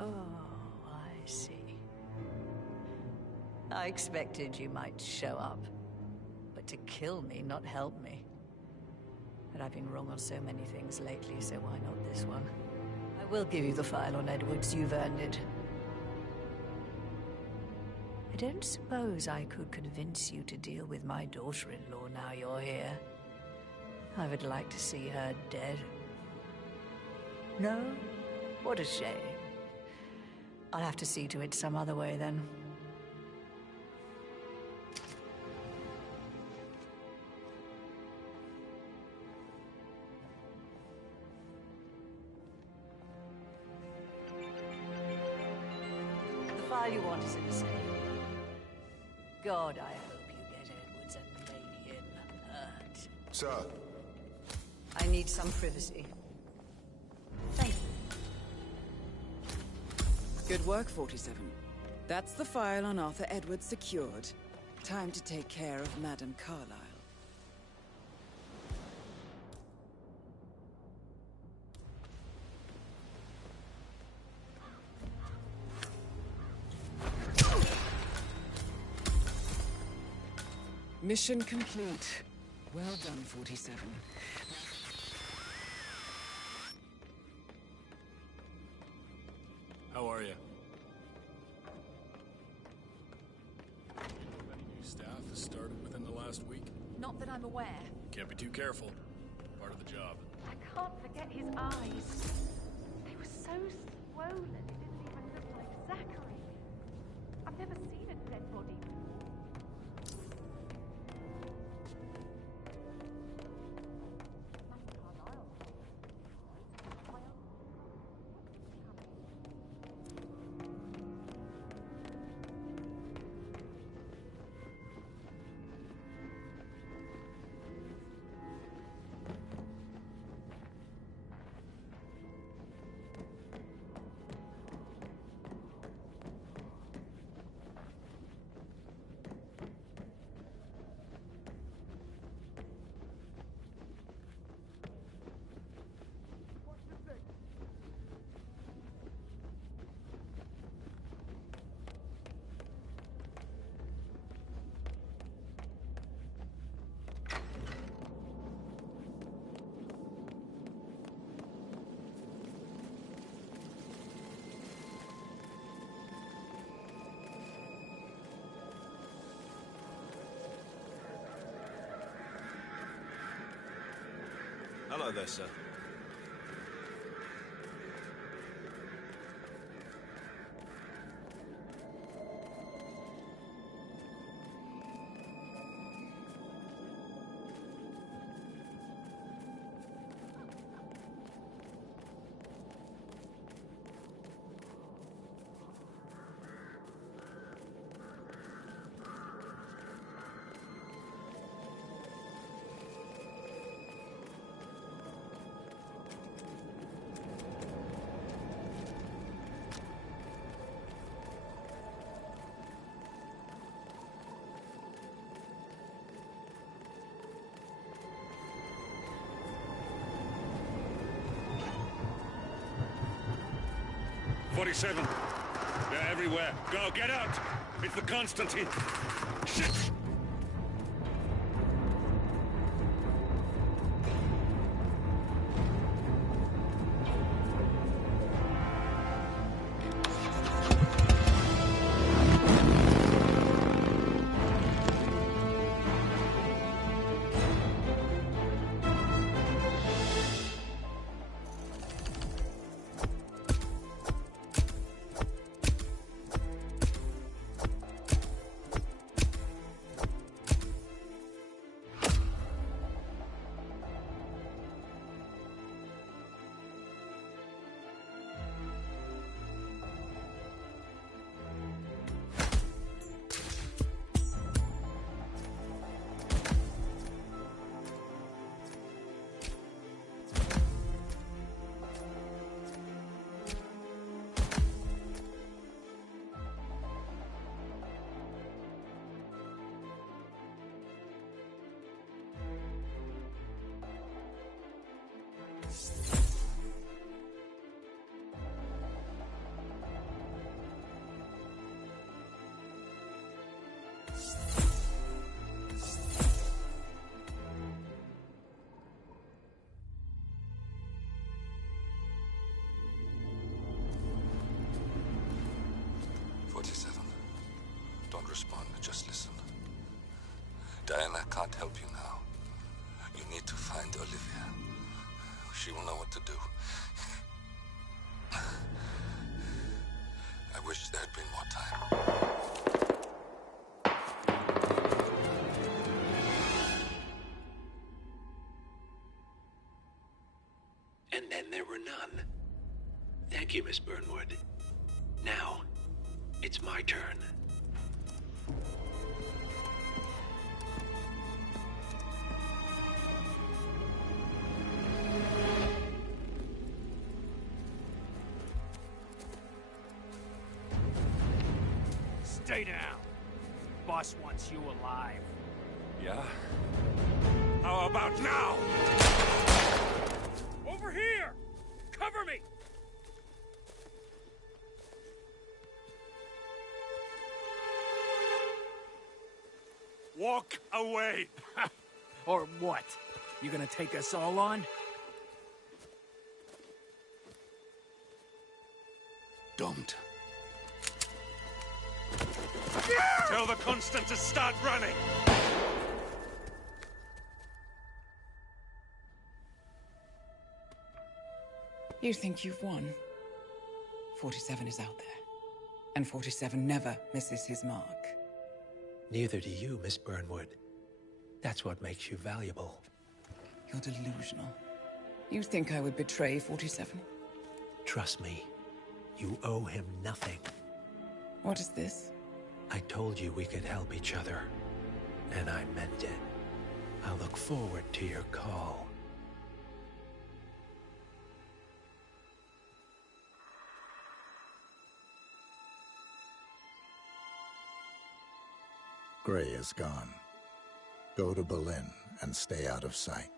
Oh, I see. I expected you might show up. But to kill me, not help me. But I've been wrong on so many things lately, so why not this one? I will give you the file on Edwards. You've earned it. I don't suppose I could convince you to deal with my daughter-in-law now you're here. I would like to see her dead. No? What a shame. I'll have to see to it some other way then. The file you want is in the safe. God, I hope you get Edwards and lay him hurt. Sir. I need some privacy. Thank you. Good work, 47. That's the file on Arthur Edwards secured. Time to take care of Madame Carlisle. Mission complete. Well done, 47. How are you? Any new staff has started within the last week? Not that I'm aware. Can't be too careful. Part of the job. I can't forget his eyes. They were so swollen, it didn't even look like Zachary. I've never seen a dead body. Hello there, sir. 47. They're everywhere. Go, get out! It's the Constantine. Shit! Don't respond, just listen. Diana can't help you now. You need to find Olivia. She will know what to do. I wish there had been more time. And then there were none. Thank you, Miss Burnwood. Now, it's my turn. Stay down. Boss wants you alive. Yeah? How about now? Over here! Cover me! Walk away! Or what? You gonna take us all on? Don't. Tell the Constant to start running! You think you've won? 47 is out there. And 47 never misses his mark. Neither do you, Miss Burnwood. That's what makes you valuable. You're delusional. You think I would betray 47? Trust me, you owe him nothing. What is this? I told you we could help each other, and I meant it. I'll look forward to your call. Gray is gone. Go to Berlin and stay out of sight.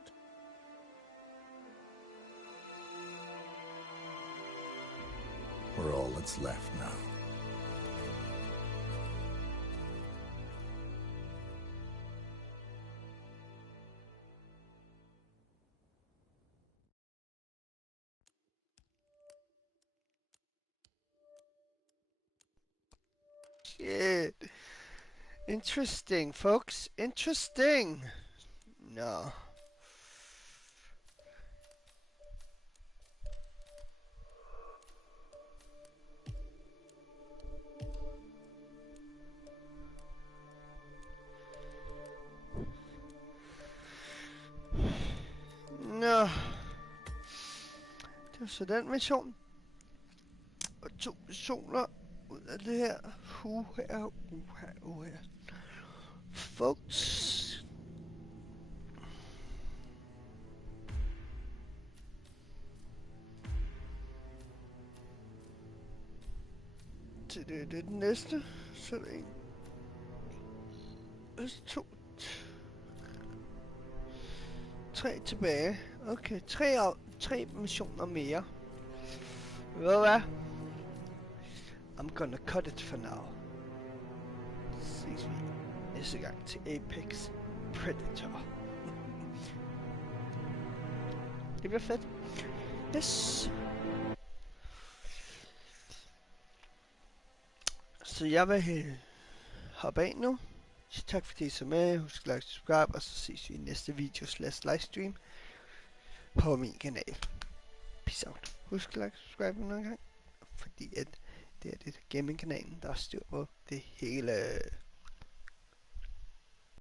We're all that's left now. Shit. Interesting, folks. Interesting. No. Nå. Det var så den mission. Og 2 missioner ud af det her. Folks. Det er den næste. Så er det en. 2. 3 tilbage. Okay, 3 missioner mere. Ved du hvad? I'm gonna cut it for now. Så ses vi næste gang til Apex Predator. Det bliver fedt. Yes. Så jeg vil hoppe af nu. Så tak fordi I så med. Husk at like, subscribe, og så ses vi i næste video / livestream på min kanal. Peace out. Husk at like, subscribe nogle gang, fordi at det er gaming-kanalen, der styr på det hele.